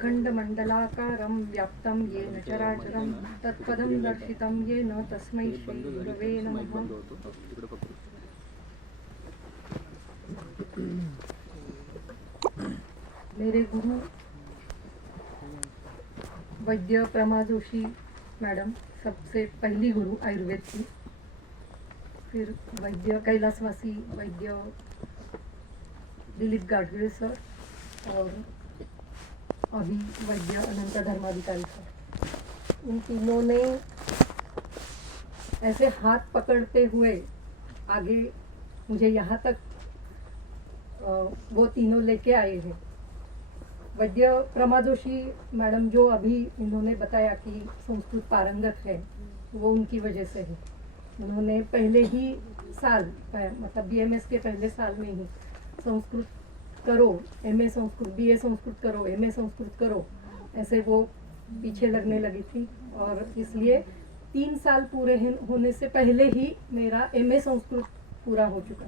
अखण्डमण्डलाकारं व्याप्तं येन चराचरं तत्पदं दर्शितं येन तस्मै श्री गुरवे नमः। मेरे गुरु वैद्य प्रमा जोशी मैडम, सबसे पहली गुरु आयुर्वेद की, फिर वैद्य कैलाशवासी वैद्य दिलीप गाडगिल सर और अभी वैद्य अनंत धर्माधिकारी सर। इन तीनों ने ऐसे हाथ पकड़ते हुए आगे मुझे यहाँ तक वो तीनों लेके आए हैं। वैद्य प्रमा जोशी मैडम, जो अभी इन्होंने बताया कि संस्कृत पारंगत है, वो उनकी वजह से है। उन्होंने पहले ही साल मतलब बीएमएस के पहले साल में ही संस्कृत करो, एमए संस्कृत, बीए संस्कृत करो, एमए संस्कृत करो, ऐसे वो पीछे लगने लगी थी। और इसलिए 3 साल पूरे होने से पहले ही मेरा एमए संस्कृत पूरा हो चुका।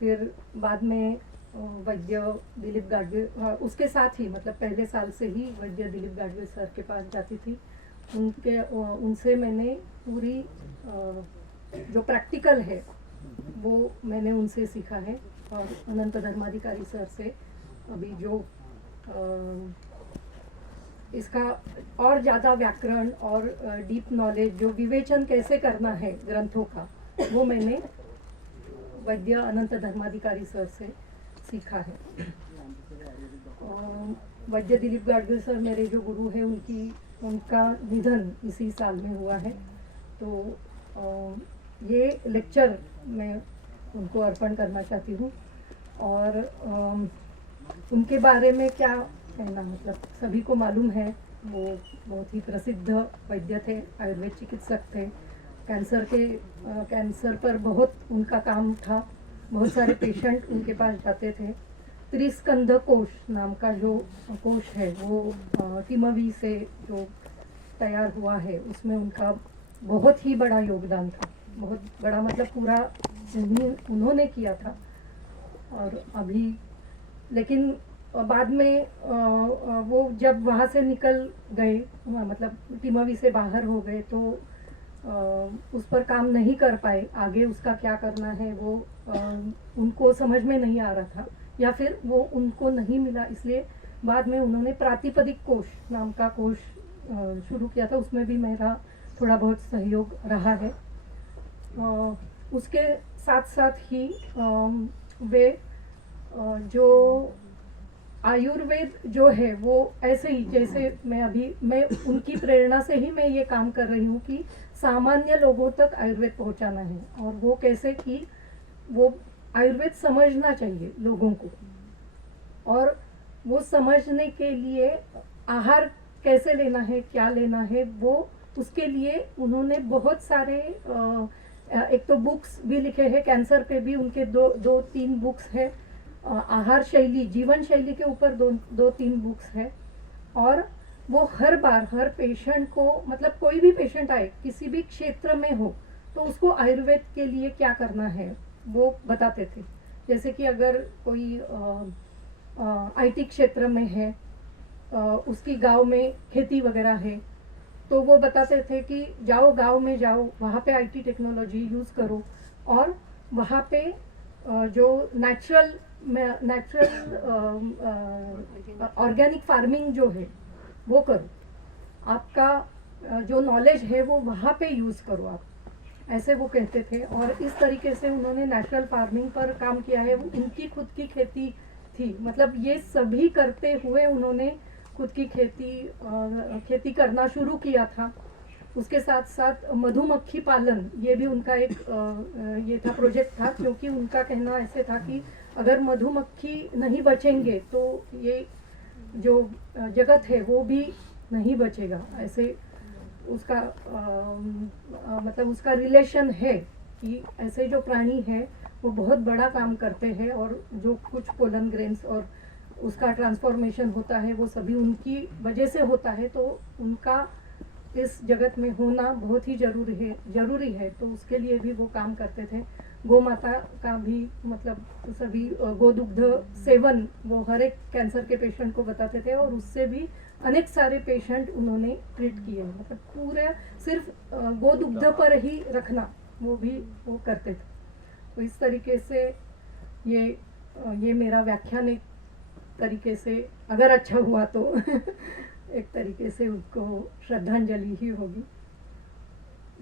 फिर बाद में वैद्य दिलीप गाडगिल, उसके साथ ही मतलब पहले साल से ही वैद्य दिलीप गाडगिल सर के पास जाती थी। उनसे मैंने पूरी जो प्रैक्टिकल है वो मैंने उनसे सीखा है। और अनंत धर्माधिकारी सर से अभी जो इसका और ज़्यादा व्याकरण और डीप नॉलेज, जो विवेचन कैसे करना है ग्रंथों का, वो मैंने वैद्य अनंत धर्माधिकारी सर से सीखा है। वैद्य दिलीप गाडगिल सर मेरे जो गुरु हैं, उनका निधन इसी साल में हुआ है। तो ये लेक्चर मैं उनको अर्पण करना चाहती हूँ। और उनके बारे में क्या कहना, मतलब सभी को मालूम है, वो बहुत ही प्रसिद्ध वैद्य थे, आयुर्वेद चिकित्सक थे। कैंसर पर बहुत उनका काम था, बहुत सारे पेशेंट उनके पास जाते थे। त्रिस्कंध कोश नाम का जो कोश है, वो टिमवी से जो तैयार हुआ है, उसमें उनका बहुत ही बड़ा योगदान था। बहुत बड़ा मतलब पूरा उन्होंने किया था। और अभी लेकिन बाद में वो जब वहाँ से निकल गए, मतलब टिमवी से बाहर हो गए, तो उस पर काम नहीं कर पाए। आगे उसका क्या करना है वो उनको समझ में नहीं आ रहा था, या फिर वो उनको नहीं मिला। इसलिए बाद में उन्होंने प्रातिपदिक कोश नाम का कोश शुरू किया था। उसमें भी मेरा थोड़ा बहुत सहयोग रहा है। उसके साथ साथ ही वे जो आयुर्वेद जो है वो ऐसे ही, जैसे मैं उनकी प्रेरणा से ही मैं ये काम कर रही हूँ कि सामान्य लोगों तक आयुर्वेद पहुँचाना है। और वो कैसे कि वो आयुर्वेद समझना चाहिए लोगों को, और वो समझने के लिए आहार कैसे लेना है, क्या लेना है, वो उसके लिए उन्होंने बहुत सारे एक तो बुक्स भी लिखे हैं। कैंसर पे भी उनके दो तीन बुक्स है। आहार शैली, जीवन शैली के ऊपर दो तीन बुक्स है। और वो हर बार हर पेशेंट को, मतलब कोई भी पेशेंट आए किसी भी क्षेत्र में हो, तो उसको आयुर्वेद के लिए क्या करना है वो बताते थे। जैसे कि अगर कोई आईटी क्षेत्र में है, उसकी गांव में खेती वगैरह है, तो वो बताते थे कि जाओ गांव में जाओ, वहाँ पे आईटी टेक्नोलॉजी यूज़ करो, और वहाँ पे जो नेचुरल ऑर्गेनिक फार्मिंग जो है वो करो। आपका जो नॉलेज है वो वहाँ पे यूज़ करो आप, ऐसे वो कहते थे। और इस तरीके से उन्होंने नेचुरल फार्मिंग पर काम किया है। उनकी खुद की खेती थी, मतलब ये सभी करते हुए उन्होंने खुद की खेती करना शुरू किया था। उसके साथ साथ मधुमक्खी पालन, ये भी उनका एक ये था, प्रोजेक्ट था, क्योंकि उनका कहना ऐसे था कि अगर मधुमक्खी नहीं बचेंगे तो ये जो जगत है वो भी नहीं बचेगा। ऐसे उसका मतलब उसका रिलेशन है कि ऐसे जो प्राणी है वो बहुत बड़ा काम करते हैं, और जो कुछ पोलन ग्रेन्स और उसका ट्रांसफॉर्मेशन होता है वो सभी उनकी वजह से होता है। तो उनका इस जगत में होना बहुत ही जरूरी है। तो उसके लिए भी वो काम करते थे। गोमाता का भी मतलब सभी गोदुग्ध सेवन वो हर एक कैंसर के पेशेंट को बताते थे, और उससे भी अनेक सारे पेशेंट उन्होंने ट्रीट किए हैं। मतलब पूरे सिर्फ गोदुग्ध पर ही रखना वो भी वो करते थे। तो इस तरीके से ये मेरा व्याख्यान एक तरीके से अगर अच्छा हुआ तो एक तरीके से उनको श्रद्धांजलि ही होगी।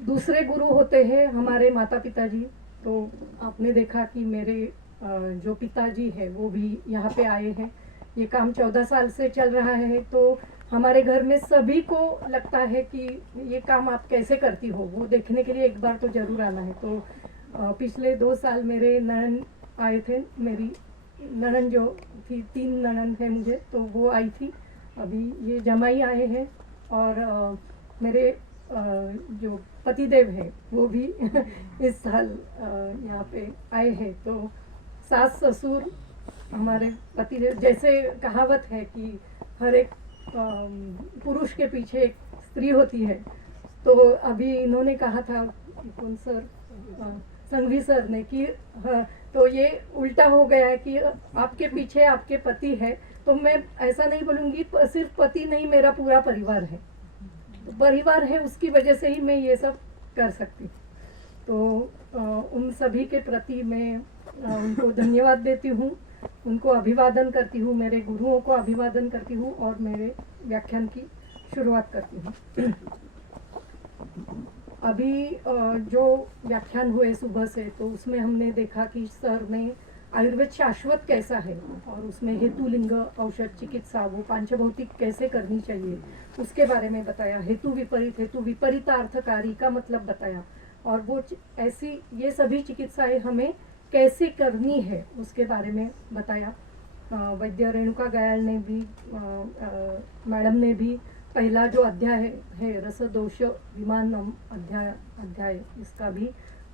दूसरे गुरु होते हैं हमारे माता पिता जी। तो आपने देखा कि मेरे जो पिताजी है वो भी यहाँ पे आए हैं। ये काम 14 साल से चल रहा है, तो हमारे घर में सभी को लगता है कि ये काम आप कैसे करती हो, वो देखने के लिए एक बार तो जरूर आना है। तो पिछले 2 साल मेरे ननन आए थे, मेरी ननन जो थी, 3 ननन है मुझे, तो वो आई थी। अभी ये जमाई आए हैं, और मेरे जो पतिदेव है वो भी इस साल यहाँ पे आए हैं। तो सास ससुर हमारे पतिदेव, जैसे कहावत है कि हर एक पुरुष के पीछे एक स्त्री होती है, तो अभी इन्होंने कहा था कौन सर, संघवी सर ने कि तो ये उल्टा हो गया है कि आपके पीछे आपके पति है। तो मैं ऐसा नहीं बोलूँगी सिर्फ पति नहीं, मेरा पूरा परिवार है। तो परिवार है, उसकी वजह से ही मैं ये सब कर सकती। तो उन सभी के प्रति मैं उनको धन्यवाद देती हूँ, उनको अभिवादन करती हूँ, मेरे गुरुओं को अभिवादन करती हूँ और मेरे व्याख्यान की शुरुआत करती हूँ। अभी जो व्याख्यान हुए सुबह से, तो उसमें हमने देखा कि सर ने आयुर्वेद शाश्वत कैसा है, और उसमें हेतु लिंग औषध चिकित्सा वो पांचभौतिक कैसे करनी चाहिए उसके बारे में बताया। हेतु विपरीतार्थकारी का मतलब बताया, और वो ऐसी ये सभी चिकित्साएं हमें कैसे करनी है उसके बारे में बताया। वैद्य रेणुका गयाल ने भी मैडम ने भी पहला जो अध्याय है रसदोष विमानम अध्याय इसका भी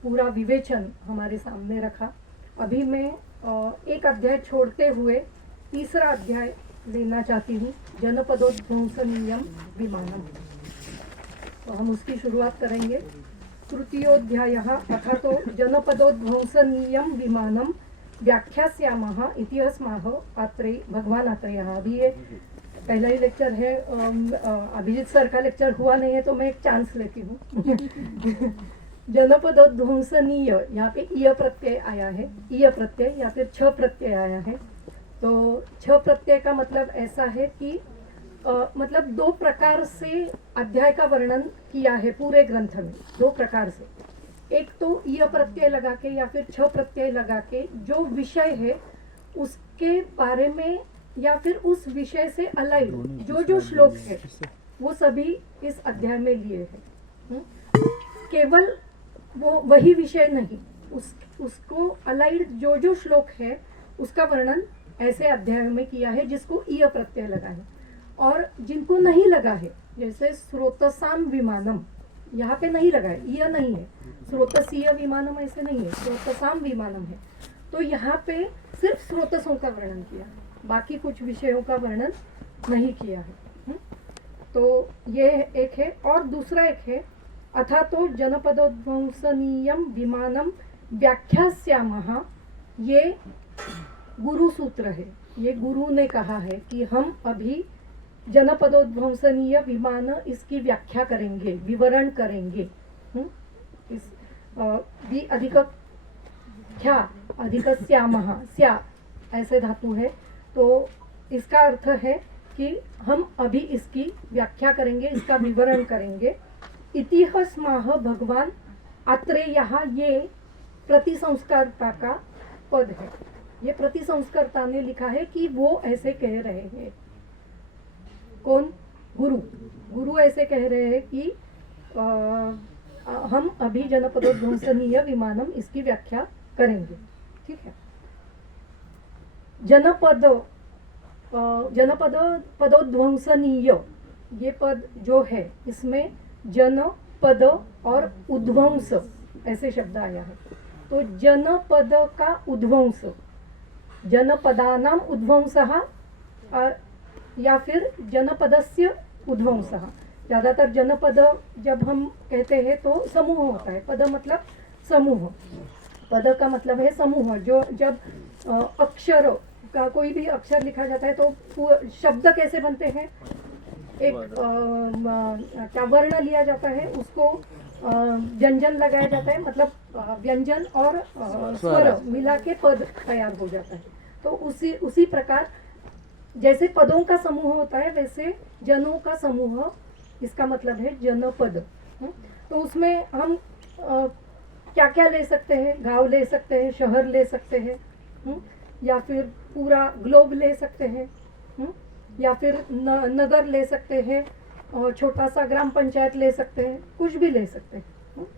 पूरा विवेचन हमारे सामने रखा। अभी मैं एक अध्याय छोड़ते हुए तीसरा अध्याय लेना चाहती हूँ, जनपदोध्वंसनीयम विमानम। तो हम उसकी शुरुआत करेंगे। तृतीयोध्यायः अथ तो जनपदोध्वंसनीयम विमानम व्याख्यास्यामः इति अस्माः अत्रे भगवान अत्रयः। अभी ये पहला ही लेक्चर है, अभिजीत सर का लेक्चर हुआ नहीं है तो मैं एक चांस लेती हूँ। जनपदोध्वंसनीय, यहाँ पे ईय प्रत्यय आया है, ईय प्रत्यय या फिर छ प्रत्यय आया है। तो छ प्रत्यय का मतलब ऐसा है कि मतलब 2 प्रकार से अध्याय का वर्णन किया है पूरे ग्रंथ में, 2 प्रकार से। एक तो ईय प्रत्यय लगा के या फिर छ प्रत्यय लगा के जो विषय है उसके बारे में या फिर उस विषय से अलाइड जो श्लोक है वो सभी इस अध्याय में लिए हैं। केवल वो वही विषय नहीं, उसको अलाइड जो श्लोक है उसका वर्णन ऐसे अध्याय में किया है जिसको ईय प्रत्यय लगा है। और जिनको नहीं लगा है, जैसे स्रोतसाम विमानम, यहाँ पे नहीं लगा है, ईय नहीं है, स्रोतसीय विमानम ऐसे नहीं है, स्रोतसाम विमानम है। तो यहाँ पे सिर्फ स्रोतसों का वर्णन किया है, बाकी कुछ विषयों का वर्णन नहीं किया है। तो ये एक है। और दूसरा एक है अथा तो जनपदोध्वंसनीयम विमानम व्याख्यास्यामः। ये गुरु सूत्र है, ये गुरु ने कहा है कि हम अभी जनपदोध्वंसनीय विमान इसकी व्याख्या करेंगे, विवरण करेंगे। इस भी अधिक क्या अधिकस्यामः, स्या ऐसे धातु है, तो इसका अर्थ है कि हम अभी इसकी व्याख्या करेंगे, इसका विवरण करेंगे। इतिहस्माह भगवान अत्रेयः, ये प्रतिसंस्कर्ता का पद है। ये प्रतिसंस्कर्ता ने लिखा है कि वो ऐसे कह रहे हैं। कौन? गुरु ऐसे कह रहे हैं कि हम अभी जनपदोध्वंसनीय विमानम इसकी व्याख्या करेंगे। ठीक है। पदोध्वंसनीय ये पद जो है इसमें जन पद और उध्वंस ऐसे शब्द आया है। तो जनपद का उध्वंस, जनपदानाम उध्वंसः या फिर जनपदस्य उध्वंसः। ज़्यादातर जनपद जब हम कहते हैं तो समूह होता है, पद मतलब समूह। पद का मतलब है समूह। जो जब अक्षर का कोई भी अक्षर लिखा जाता है तो शब्द कैसे बनते हैं, एक क्या वर्ण लिया जाता है, उसको व्यंजन लगाया जाता है, मतलब व्यंजन और स्वर मिला के पद तैयार हो जाता है। तो उसी प्रकार जैसे पदों का समूह होता है वैसे जनों का समूह, इसका मतलब है जनपद। तो उसमें हम क्या क्या ले सकते हैं, गांव ले सकते हैं, शहर ले सकते हैं, या फिर पूरा ग्लोब ले सकते हैं, या फिर नगर ले सकते हैं, और छोटा सा ग्राम पंचायत ले सकते हैं, कुछ भी ले सकते हैं।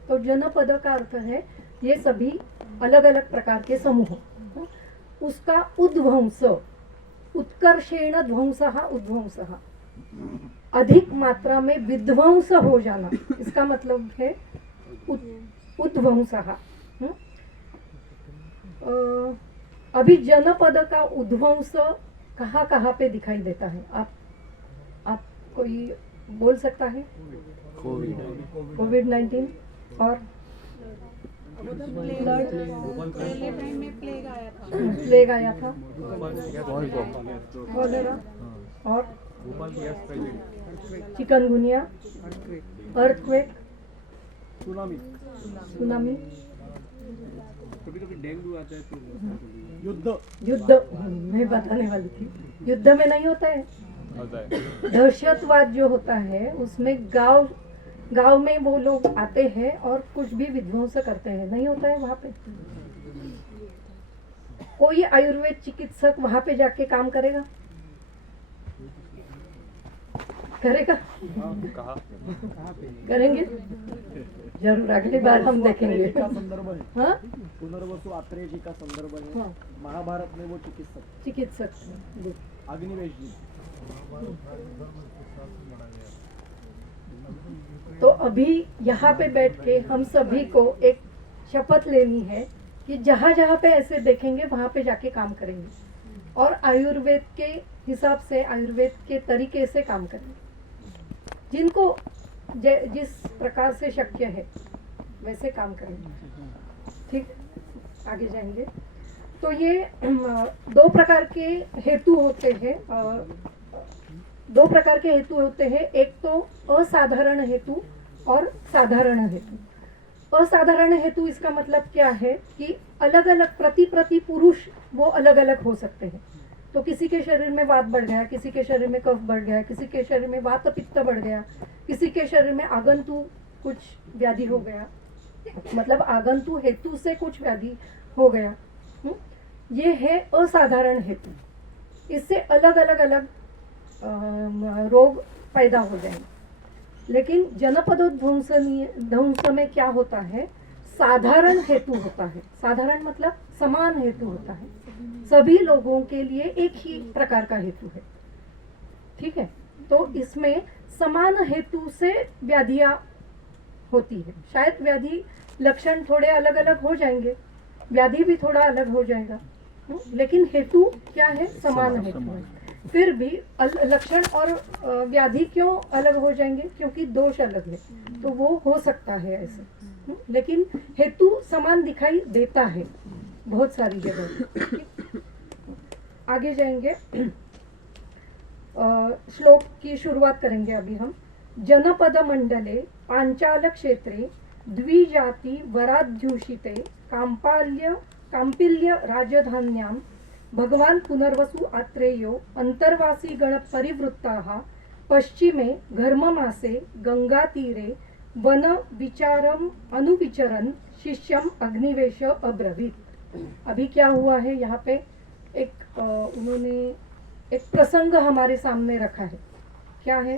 तो जनपद का अर्थ है ये सभी अलग अलग प्रकार के समूह। उसका उद्वंस, उत्कर्षेण ध्वंसः उद्वंसः, अधिक मात्रा में विध्वंस हो जाना, इसका मतलब है उद्वंसः। अभी जनपद का उद्वंस कहाँ कहाँ पे दिखाई देता है, आप कोई बोल सकता है? कोविड-19 और प्लेग आया था, कॉलेरा और चिकनगुनिया, अर्थक्वेक, सुनामी, डेंगू आता है, युद्ध मैं बताने वाली थी। युद्ध में नहीं होता है, दहशतवाद जो होता है उसमें गांव में वो लोग आते हैं और कुछ भी विध्वंस करते हैं, नहीं होता है वहां पे। कोई आयुर्वेद चिकित्सक वहां पे जाके काम करेगा? करेगा? करेंगे जरूर, अगली बार हम देखेंगे। हाँ, पुनर्वसु आत्रेय जी का संदर्भ है। हाँ। महाभारत में वो चिकित्सक अग्निवेश जी। तो अभी यहाँ पे बैठ के हम सभी को एक शपथ लेनी है कि जहाँ जहाँ पे ऐसे देखेंगे वहाँ पे जाके काम करेंगे और आयुर्वेद के हिसाब से, आयुर्वेद के तरीके से काम करेंगे। जिनको जिस प्रकार से शक्य है वैसे काम करेंगे। ठीक, आगे जाएंगे। तो ये दो प्रकार के हेतु होते हैं, एक तो असाधारण हेतु और साधारण हेतु। असाधारण हेतु इसका मतलब क्या है कि अलग अलग प्रति पुरुष वो अलग अलग हो सकते हैं। तो किसी के शरीर में वात बढ़ गया, किसी के शरीर में कफ बढ़ गया, किसी के शरीर में वात पित्त बढ़ गया, किसी के शरीर में आगंतु कुछ व्याधि हो गया, मतलब आगंतु हेतु से कुछ व्याधि हो गया। ये है असाधारण हेतु। इससे अलग अलग रोग पैदा हो जाएंगे। लेकिन जनपदोध्वंस में क्या होता है, साधारण हेतु होता है। साधारण मतलब समान हेतु होता है, सभी लोगों के लिए एक ही प्रकार का हेतु है। ठीक है, तो इसमें समान हेतु से व्याधियां होती है। शायद व्याधि लक्षण थोड़े अलग अलग हो जाएंगे, व्याधि भी थोड़ा अलग हो जाएगा, लेकिन हेतु क्या है, समान हेतु है। फिर भी लक्षण और व्याधि क्यों अलग हो जाएंगे, क्योंकि दोष अलग है, तो वो हो सकता है ऐसे, लेकिन हेतु समान दिखाई देता है बहुत सारी जगह। आगे जाएंगे, श्लोक की शुरुआत करेंगे अभी हम। जनपद मंडले पांचाल क्षेत्रे द्विजाति वराध्युषिते कांपिल्य राजधान्यां भगवान पुनर्वसु आत्रेयो अंतर्वासी गण परिवृत्ताः पश्चिमे घर्ममासे गंगातीरे वन विचारम अनुविचरन शिष्यम अग्निवेश अब्रवीत। अभी क्या हुआ है यहाँ पे, उन्होंने एक प्रसंग हमारे सामने रखा है। क्या है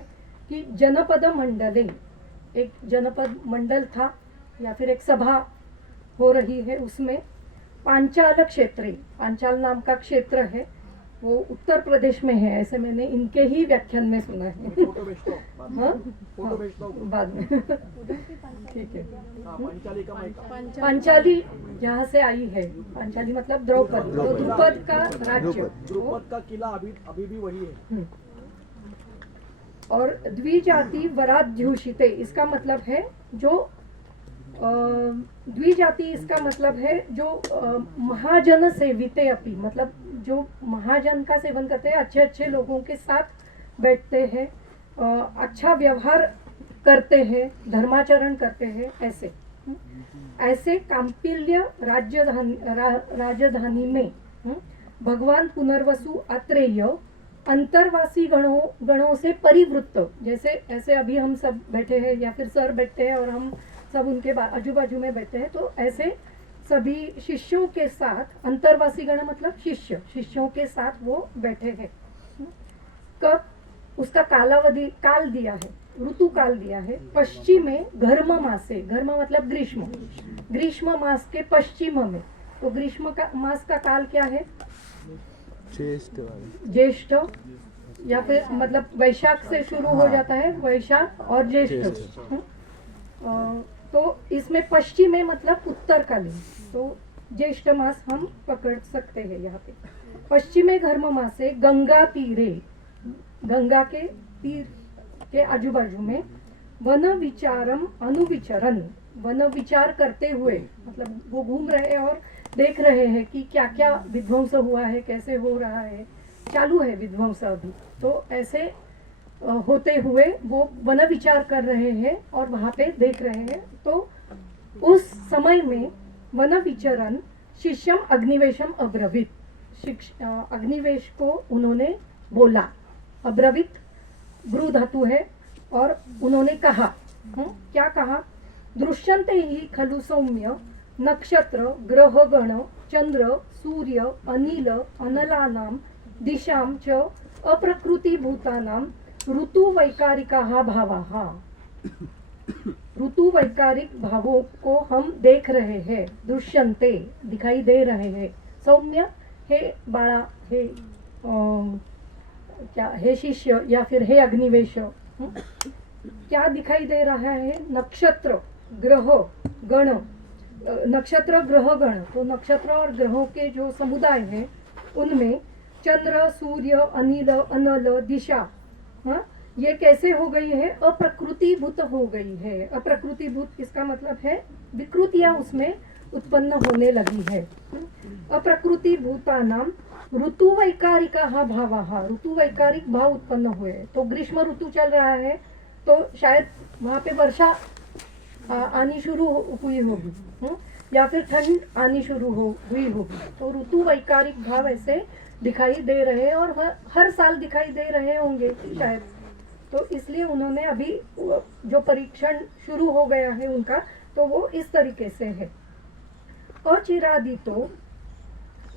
कि जनपद मंडले, एक जनपद मंडल था या फिर एक सभा हो रही है, उसमें पांचाल क्षेत्र, पांचाल नाम का क्षेत्र है, वो उत्तर प्रदेश में है, ऐसे मैंने इनके ही व्याख्यान में सुना है। बाद में ठीक है। पांचाली जहाँ से आई है, पांचाली मतलब द्रौपद, तो द्रुपद का राज्य, द्रुपद का किला अभी भी वही है। और द्विजाति वराध्युषिते, इसका मतलब है जो द्विजाति इसका मतलब है जो महाजन सेविते अपि, मतलब जो महाजन का सेवन करते हैं, अच्छे अच्छे लोगों के साथ बैठते हैं, अच्छा व्यवहार करते हैं, धर्माचरण करते हैं, ऐसे ऐसे कांपिल्य राजधानी में भगवान पुनर्वसु अत्रेय अंतरवासी गणों से परिवृत्त, जैसे ऐसे अभी हम सब बैठे हैं या फिर सर बैठते हैं और हम सब उनके आजू बाजू में बैठे हैं, तो ऐसे सभी शिष्यों के साथ, अंतरवासी गण मतलब शिष्यों के साथ वो बैठे हैं। कब उसका कालावधि काल दिया है, ऋतु काल दिया है, पश्चिमे घर्म मासे, घर्म मतलब ग्रीष्म मास के पश्चिम में, तो ग्रीष्म का मास का काल क्या है? ज्येष्ठ, या फिर मतलब वैशाख से शुरू हो जाता है, वैशाख और ज्येष्ठ। तो इसमें पश्चिमे मतलब उत्तरकालीन, तो ज्येष्ठ मास हम पकड़ सकते हैं यहाँ पे। पश्चिमे घर्म मासे गंगा तीरे, गंगा के तीर के आजू बाजू में वन विचारम अनुविचरन, वन विचार करते हुए, मतलब वो घूम रहे हैं और देख रहे हैं कि क्या क्या विध्वंस हुआ है, कैसे हो रहा है, चालू है विध्वंस अभी, तो ऐसे होते हुए वो वन विचार कर रहे हैं और वहाँ पे देख रहे हैं। तो उस समय में वन विचरण शिष्यम अग्निवेशम अब्रवीत, अग्निवेश को उन्होंने बोला, अब्रवीत ब्रू धातु है, और उन्होंने कहा, क्या कहा? दृश्यन्ते ही खलु सौम्य नक्षत्र ग्रहगण चंद्र सूर्य अनिल अनलानां दिशां च अप्रकृतिभूतानां ऋतुवैकारिकाः भावाः, ऋतु वैकारिक भावों को हम देख रहे हैं, दृश्यन्ते दिखाई दे रहे हैं, सौम्य हे बाळा, हे क्या, हे शिष्य या फिर हे अग्निवेश, क्या दिखाई दे रहा है? नक्षत्र ग्रह गण, नक्षत्र ग्रह गण, तो नक्षत्र और ग्रहों के जो समुदाय है उनमें चंद्र सूर्य अनिल अनल दिशा, ये कैसे हो गई है? अप्रकृतिभूत हो गई है। अप्रकृतिभूत इसका मतलब है विकृतियां उसमें उत्पन्न होने लगी है। अप्रकृतिभूतानां ऋतुवैकारिकाः भावाः, ऋतुवैकारिक भाव उत्पन्न हुए, तो ग्रीष्म ऋतु चल रहा है तो शायद वहाँ पे वर्षा आनी शुरू हुई होगी, या फिर ठंड आनी शुरू हुई होगी, तो ऋतुवैकारिक भाव ऐसे दिखाई दे रहे हैं और हर साल दिखाई दे रहे होंगे शायद, तो इसलिए उन्होंने अभी जो परीक्षण शुरू हो गया है उनका, तो वो इस तरीके से है। अचिरादितो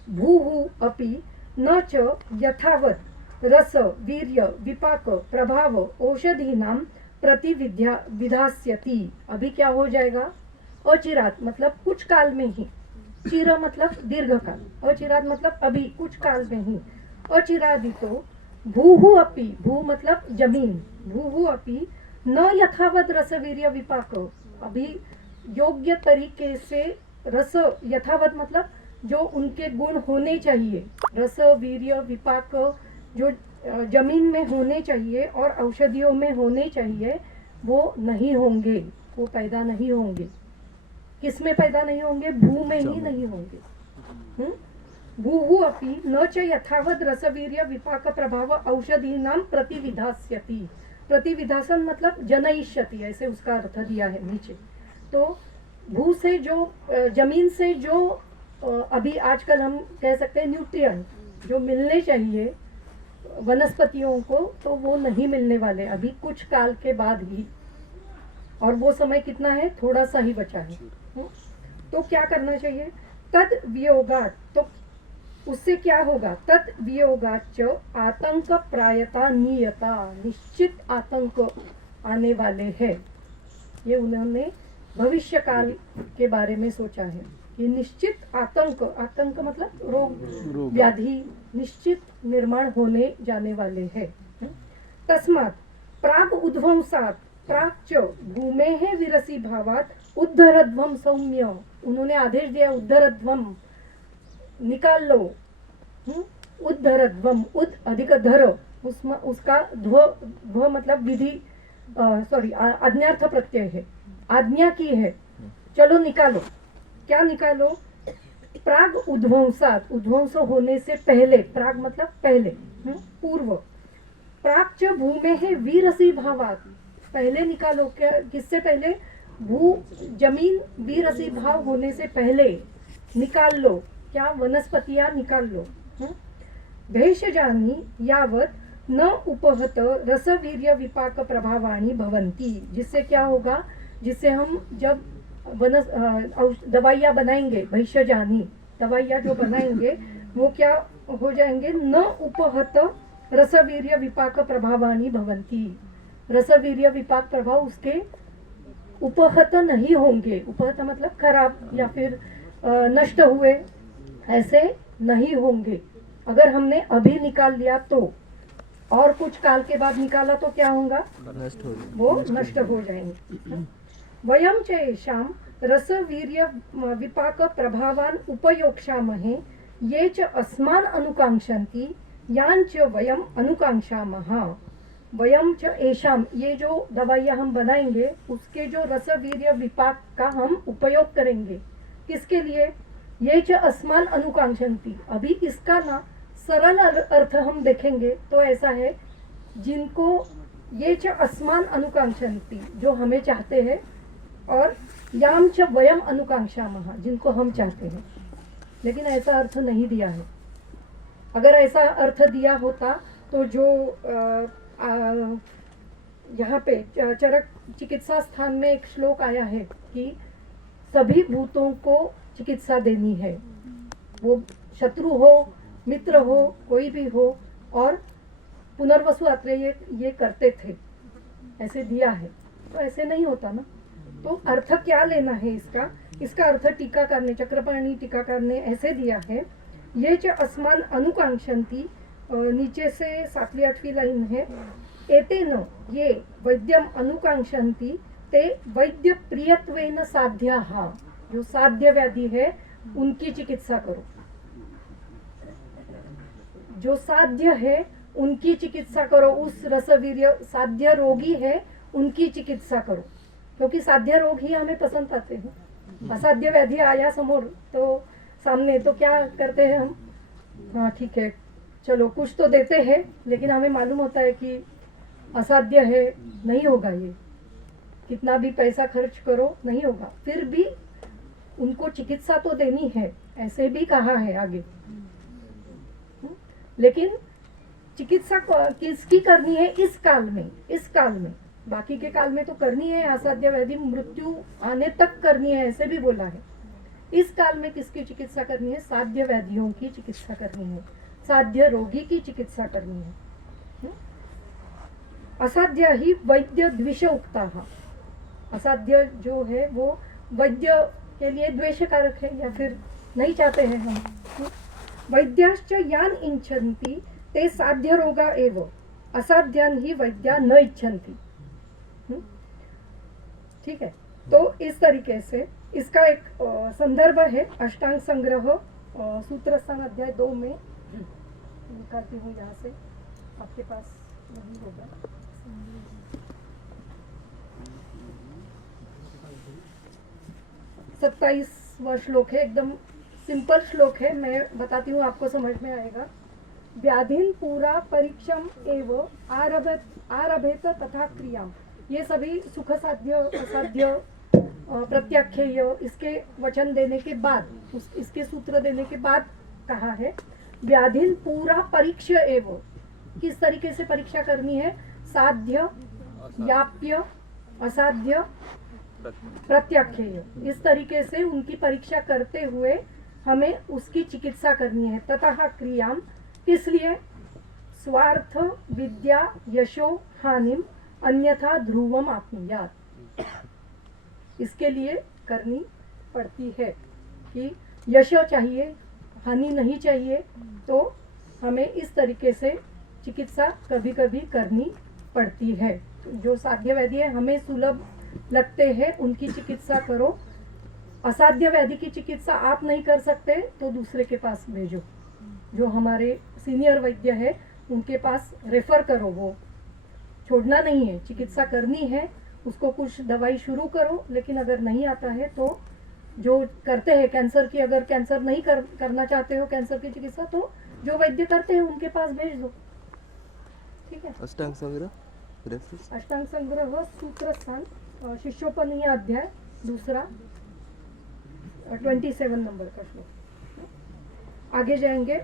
भूः अपि न च यथावत् रस वीर्य विपाक प्रभाव औषधीनां प्रतिविधास्यति, अभी क्या हो जाएगा? अचिरात मतलब कुछ काल में ही, चिर मतलब दीर्घ काल, अचिरात मतलब अभी कुछ काल में ही। अचिरादितो भूः अपि, भू मतलब जमीन, भूः अपि न यथावत रस वीर्य विपाक, अभी योग्य तरीके से रस, यथावत मतलब जो उनके गुण होने चाहिए, रस वीर्य विपाक जो जमीन में होने चाहिए और औषधियों में होने चाहिए, वो नहीं होंगे, वो पैदा नहीं होंगे। किस में पैदा नहीं होंगे? भू में ही नहीं होंगे। भूः अपि न च यथावत रसवीर्य विपाक प्रभाव औषधीनां प्रतिविधास्यति, प्रतिविधासन मतलब जनयिष्यति, ऐसे उसका अर्थ दिया है नीचे। तो भू से जो जमीन से जो अभी आजकल हम कह सकते हैं न्यूट्रिएंट जो मिलने चाहिए वनस्पतियों को, तो वो नहीं मिलने वाले अभी कुछ काल के बाद ही, और वो समय कितना है? थोड़ा सा ही बचा है। तो क्या करना चाहिए? तद वियोगात, तो उससे क्या होगा? तद वियोगाच आतंक प्रायता नियता, निश्चित आतंक आने वाले हैं। ये उन्होंने भविष्य काल के बारे में सोचा है कि निश्चित आतंक, आतंक मतलब रोग व्याधि निश्चित निर्माण होने जाने वाले हैं। तस्मात् प्राग उद्वंसात् प्राच्च भूमेः विरसी भावात् उद्धरध्वम सौम्य, उन्होंने आदेश दिया उद्धरध्वम निकाल लो। उद्धरध्वम, उद अधिक धर, उसमें उसका ध्व मतलब विधि, सॉरी आज्ञार्थ प्रत्यय है, आज्ञा की है। चलो निकालो, क्या निकालो? प्राग उद्वंसात, उद्वंस होने से पहले, प्राग मतलब पहले, पूर्व, प्राग च भूमे है वीरसी भावात, पहले निकालो, क्या किससे पहले? भू जमीन वीरसी भाव होने से पहले निकाल लो, क्या? वनस्पतियां निकाल लो। भेषजानि यावत न उपहत रसवीर्य विपाक प्रभावाणी भवंती, जिससे क्या होगा? जिससे हम जब दवाइयाँ बनाएंगे, भेषजानि दवाइयाँ जो बनाएंगे वो क्या हो जाएंगे? न उपहत रसवीर्य विपाक प्रभावाणी भवंती, रसवीर्य विपाक प्रभाव उसके उपहत नहीं होंगे। उपहत मतलब खराब या फिर नष्ट हुए, ऐसे नहीं होंगे। अगर हमने अभी निकाल लिया तो, और कुछ काल के बाद निकाला तो क्या होगा? वो नष्ट हो जाएंगे। वयम च येषां रसवीर्य विपाक प्रभावान उपयोक्ष्यामहे ये च अस्मान् अनुकांक्षन्ति यांच वयम अनुकांक्षामः। वयम च येषां, ये जो दवाइयाँ हम बनाएंगे उसके जो रसवीर्य विपाक का हम उपयोग करेंगे, किसके लिए? ये च अस्मान् अनुकांक्षन्ति, अभी इसका ना सरल अर्थ हम देखेंगे तो ऐसा है, जिनको ये च अस्मान् अनुकांक्षन्ति, जो हमें चाहते हैं, और याम च वयम अनुकांक्षामः, जिनको हम चाहते हैं। लेकिन ऐसा अर्थ नहीं दिया है। अगर ऐसा अर्थ दिया होता तो जो यहाँ पे चरक चिकित्सा स्थान में एक श्लोक आया है कि सभी भूतों को चिकित्सा देनी है, वो शत्रु हो, मित्र हो, कोई भी हो, और पुनर्वसु आत्रेय ये करते थे, ऐसे दिया है। तो ऐसे नहीं होता ना। तो अर्थ क्या लेना है इसका? इसका अर्थ टीकाकार ने, चक्रपाणी टीकाकार ने ऐसे दिया है, ये च अस्मान् अनुकांक्षन्ति, नीचे से 7वीं 8वीं लाइन है, एतेन ये वैद्यम अनुकांक्षन्ति ते वैद्य प्रियत्वेन साध्याः, जो साध्य व्याधि है उनकी चिकित्सा करो, जो साध्य है उनकी चिकित्सा करो, उस रसवीर्य साध्य रोगी है उनकी चिकित्सा करो, क्योंकि साध्य रोग ही हमें पसंद आते हैं। असाध्य व्याधि आया समोर तो सामने तो क्या करते हैं हम? हाँ ठीक है, चलो कुछ तो देते हैं, लेकिन हमें मालूम होता है कि असाध्य है, नहीं होगा, ये कितना भी पैसा खर्च करो नहीं होगा, फिर भी उनको चिकित्सा तो देनी है, ऐसे भी कहा है आगे। लेकिन चिकित्सा किसकी करनी है? इस काल में, इस काल में, बाकी के काल में तो करनी है, असाध्य व्याधि मृत्यु आने तक करनी है, ऐसे भी बोला है। इस काल में किसकी चिकित्सा करनी है? साध्य व्याधियों की चिकित्सा करनी है, साध्य रोगी की चिकित्सा करनी है। असाध्य ही वैद्य द्विष उक्ता, असाध्य जो है वो वैद्य के लिए द्वेषकारक है, या फिर नहीं चाहते हैं हम। वैद्याश्च यान इच्छन्ति ते साध्य रोगा एव, असाध्यान ही वैद्या न इच्छन्ति। ठीक है, तो इस तरीके से इसका एक संदर्भ है, अष्टांग संग्रह सूत्र स्थान अध्याय 2 में निकालती हूँ, यहाँ से आपके पास नहीं होगा। 27वां श्लोक है, एकदम सिंपल श्लोक है, मैं बताती हूँ, आपको समझ में आएगा। व्याधिन पूरा परीक्षम एव आरभेत तथा क्रियाम, ये सभी सुख साध्य असाध्य प्रत्याख्येय इसके वचन देने के बाद, इसके सूत्र देने के बाद कहा है व्याधिन पूरा परीक्ष एव, किस तरीके से परीक्षा करनी है? साध्य, याप्य, असाध्य, प्रत्याख्येय, इस तरीके से उनकी परीक्षा करते हुए हमें उसकी चिकित्सा करनी है। तथा क्रियाम, किस लिए? स्वार्थ विद्या यशो हानिम अन्यथा ध्रुवम आपनुयात्, इसके लिए करनी पड़ती है कि यश चाहिए, हानि नहीं चाहिए, तो हमें इस तरीके से चिकित्सा कभी कभी करनी पड़ती है। जो साध्य व्याधि है हमें सुलभ लगते हैं, उनकी चिकित्सा करो। असाध्य व्याधि की चिकित्सा आप नहीं कर सकते तो दूसरे के पास भेजो, जो हमारे सीनियर वैद्य है उनके पास रेफर करो, वो छोड़ना नहीं है, चिकित्सा करनी है, उसको कुछ दवाई शुरू करो, लेकिन अगर नहीं आता है तो जो करते हैं कैंसर की, अगर कैंसर नहीं करना चाहते हो कैंसर की चिकित्सा, तो जो वैद्य करते हैं उनके पास भेज दो। ठीक है। अष्टांग संग्रह रेफरेंस अष्टांग संग्रह सूत्र स्थान शिष्योपनीय अध्याय दूसरा 27 नंबर का श्लोक। आगे जाएंगे।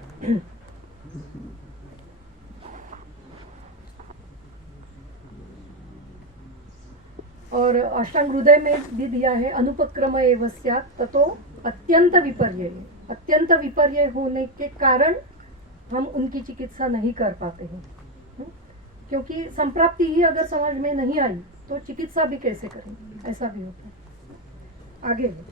और अष्टांग हृदय में भी दिया है अनुपक्रम एव स्यात् ततो अत्यंत विपर्य। अत्यंत विपर्य होने के कारण हम उनकी चिकित्सा नहीं कर पाते हैं, क्योंकि संप्राप्ति ही अगर समझ में नहीं आई तो चिकित्सा भी कैसे करेंगे, ऐसा भी होता है। आगे है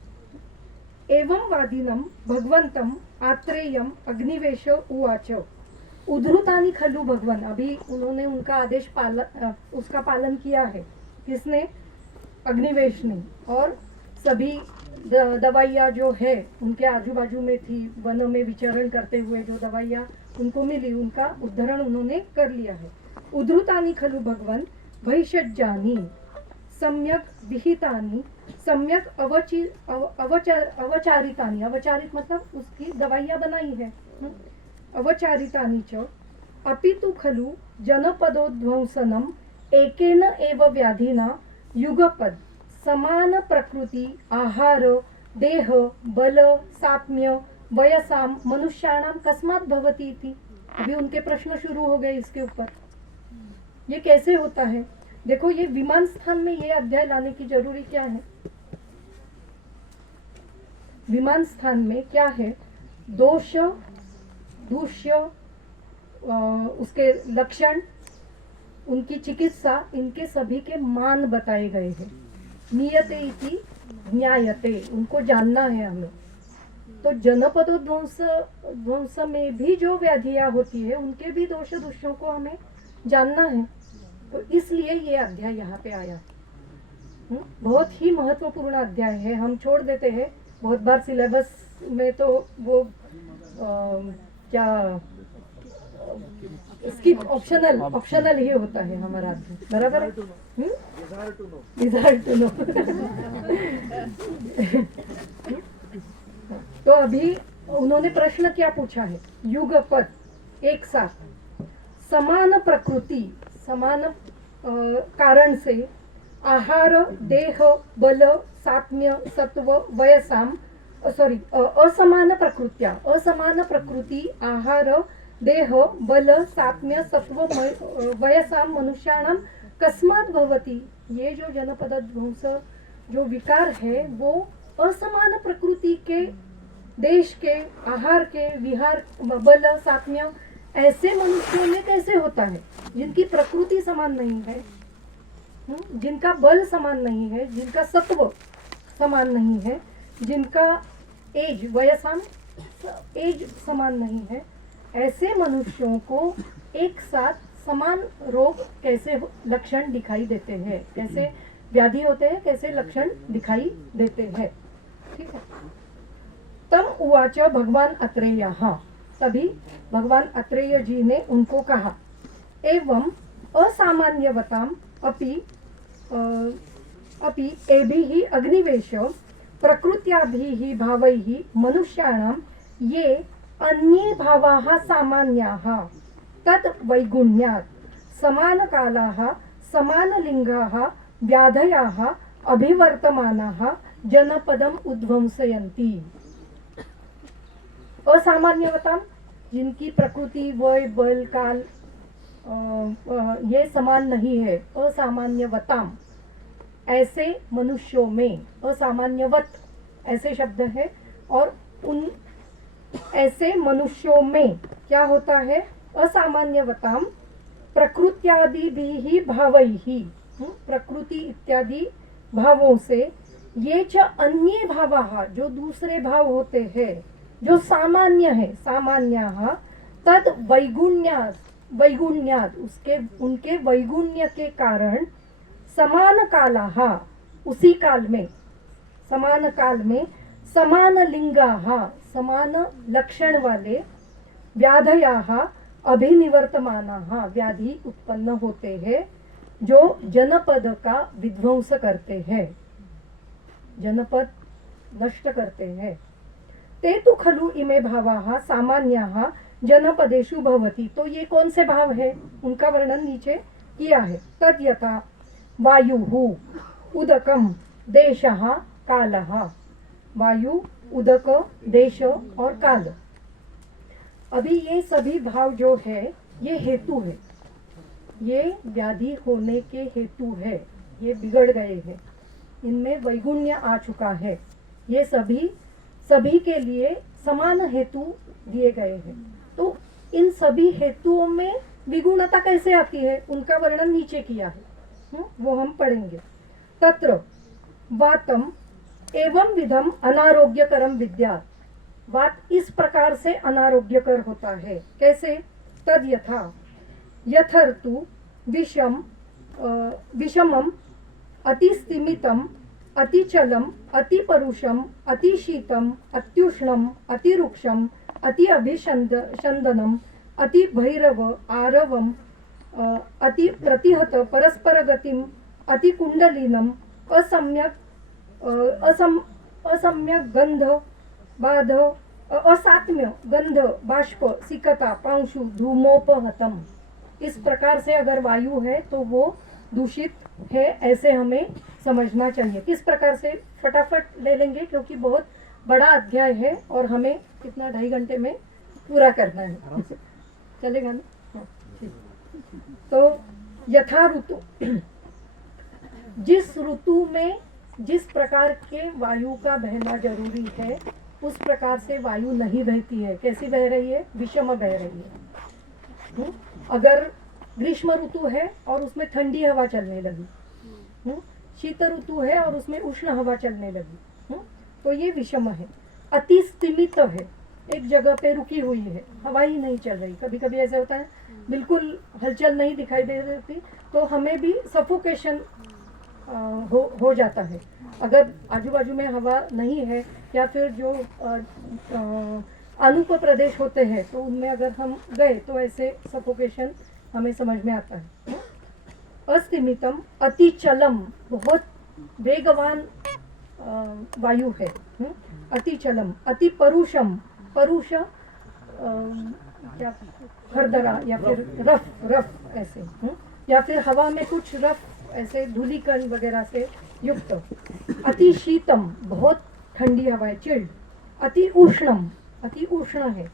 एवं वादिनम भगवंतम आत्रेयम अग्निवेश उवाच उद्धृतानि खलु भगवन। अभी उन्होंने उनका आदेश उसका पालन किया है। किसने? अग्निवेश ने। और सभी दवाइयाँ जो है उनके आजू बाजू में थी, वनों में विचरण करते हुए जो दवाइयाँ उनको मिली, उनका उद्धरण उन्होंने कर लिया है। उद्धृतानि खलु भगवन भैषज्जानि सम्यक विहितानि सम्यक अवचारितानि। अवचारित मतलब उसकी दवाइयाँ बनाई है। अवचारितानि च अपितु खलु जनपदोध्वंसनम एकेन एव व्याधिना युगपद समान प्रकृति आहार देह बल सात्म्य वयसाम मनुष्याणाम कस्मात् भवति इति। अभी उनके प्रश्न शुरू हो गए इसके ऊपर। ये कैसे होता है? देखो, ये विमान स्थान में ये अध्याय लाने की जरूरी क्या है? विमान स्थान में क्या है? दोष, दूष्य, उसके लक्षण, उनकी चिकित्सा, इनके सभी के मान बताए गए हैं। नियते इति ज्ञायते, उनको जानना है हमें। तो जनपदोध्वंस में भी जो व्याधियां होती है उनके भी दोष दूष्यों को हमें जानना है। तो इसलिए ये अध्याय यहाँ पे आया। बहुत ही महत्वपूर्ण अध्याय है। हम छोड़ देते हैं बहुत बार सिलेबस में, तो वो क्या स्किप ऑप्शनल ही होता है हमारा अध्याय, बराबर है? Desire to know. तो अभी उन्होंने प्रश्न क्या पूछा है? युगपद, एक साथ, समान प्रकृति, समान कारण से, आहार देह बल सात्म्य सत्व वयसाम असमान प्रकृत्या, असमान प्रकृति आहार देह बल सात्म्य सत्व वयसाम मनुष्याणाम कस्मात् भवति। ये जो जनपद ध्वंस जो विकार है वो असमान प्रकृति के, देश के, आहार के, विहार, बल, सात्म्य, ऐसे मनुष्यों में कैसे होता है जिनकी प्रकृति समान नहीं है, जिनका बल समान नहीं है, जिनका सत्व समान नहीं है, जिनका एज, वयसाम एज समान नहीं है। ऐसे मनुष्यों को एक साथ समान रोग कैसे लक्षण दिखाई देते हैं, कैसे व्याधि होते हैं, कैसे लक्षण दिखाई देते हैं। ठीक है। तम उवाच भगवान अत्रेय, तभी भगवान अत्रेय जी ने उनको कहा, एवं असामान्यवताम अपि एभिः अग्निवेश प्रकृत्याभिः भावैः मनुष्याणां ये अन्ये भावाः सामान्याः तत् वैगुण्यात् समानकालाः समानलिंगाः व्याधयाः अभिवर्तमानाः जनपदम उद्ध्वंसयन्ति। असामान्यवताम, जिनकी प्रकृति, वय, बल, काल ये समान नहीं है, असामान्यवताम, ऐसे मनुष्यों में, असामान्यवत ऐसे शब्द है, और उन ऐसे मनुष्यों में क्या होता है? असामान्यवताम प्रकृत्यादि भी भावैहि, प्रकृति इत्यादि भावों से, ये च अन्ये भावाः, जो दूसरे भाव होते हैं, जो सामान्य है, सामान्याः तद वैगुण्यात्, वैगुण्यात् उसके, उनके वैगुण्य के कारण, समान कालाः, उसी काल में, समान काल में, समान लिंगाः, समान लक्षण वाले, व्याधयाः अभिनिवर्तमानाः, व्याधि उत्पन्न होते हैं, जो जनपद का विध्वंस करते हैं, जनपद नष्ट करते हैं। ते तु खलु इमे भावाः सामान्याः जनपदेषु भवति। तो ये कौन से भाव है, उनका वर्णन नीचे किया है। तद यथा वायुः उदकम देशः कालः। वायु, उदक, देश और काल, अभी ये सभी भाव जो है ये हेतु है, ये व्याधि होने के हेतु है, ये बिगड़ गए हैं, इनमें वैगुण्य आ चुका है। ये सभी के लिए समान हेतु दिए गए हैं। तो इन सभी हेतुओं में विगुणता कैसे आती है, उनका वर्णन नीचे किया है, वो हम पढ़ेंगे। तत्र वातम एवं विधम अनारोग्यकरम विद्यात्। वात इस प्रकार से अनारोग्यकर होता है, कैसे? तद यथा यथर्तु विषमम अतिस्तिमितम अतिचलम अतिपरुषम अतिशीतम अत्युष्णम अतिरुक्षम अति अभिषंदनम अति भैरव आरवम अति प्रतिहत परस्पर गतिम अति कुंडलीनम असम्यक गंध बाध असात्म्य गंध बाष्प सिकता पांशु धूमोपहतम। इस प्रकार से अगर वायु है तो वो दूषित है, ऐसे हमें समझना चाहिए। किस प्रकार से, फटाफट ले लेंगे क्योंकि बहुत बड़ा अध्याय है और हमें कितना 2.5 घंटे में पूरा करना है, चलेगा ना? हाँ, ठीक। तो यथा ऋतु, जिस ऋतु में जिस प्रकार के वायु का बहना जरूरी है उस प्रकार से वायु नहीं बहती है। कैसी बह रही है? विषम बह रही है। अगर ग्रीष्म ऋतु है और उसमें ठंडी हवा चलने लगी, शीत ऋतु है और उसमें उष्ण हवा चलने लगी, तो ये विषम है। अति स्तिमित है, एक जगह पे रुकी हुई है, हवा ही नहीं चल रही। कभी कभी ऐसा होता है बिल्कुल हलचल नहीं दिखाई दे रही, तो हमें भी सफोकेशन हो जाता है। अगर आजू बाजू में हवा नहीं है या फिर जो अनुप प्रदेश होते हैं तो उनमें अगर हम गए तो ऐसे सफोकेशन हमें समझ में आता है। अस्तिमितम अतिचलम, बहुत वेगवान वायु है। अतिचलम अति परुषम, परुष क्या खरदरा या फिर रफ ऐसे, या फिर हवा में कुछ रफ ऐसे धूलिकण वगैरह से युक्त। अति शीतम, बहुत ठंडी हवा है, चिल्ड। अति उष्णम, अति उष्ण है।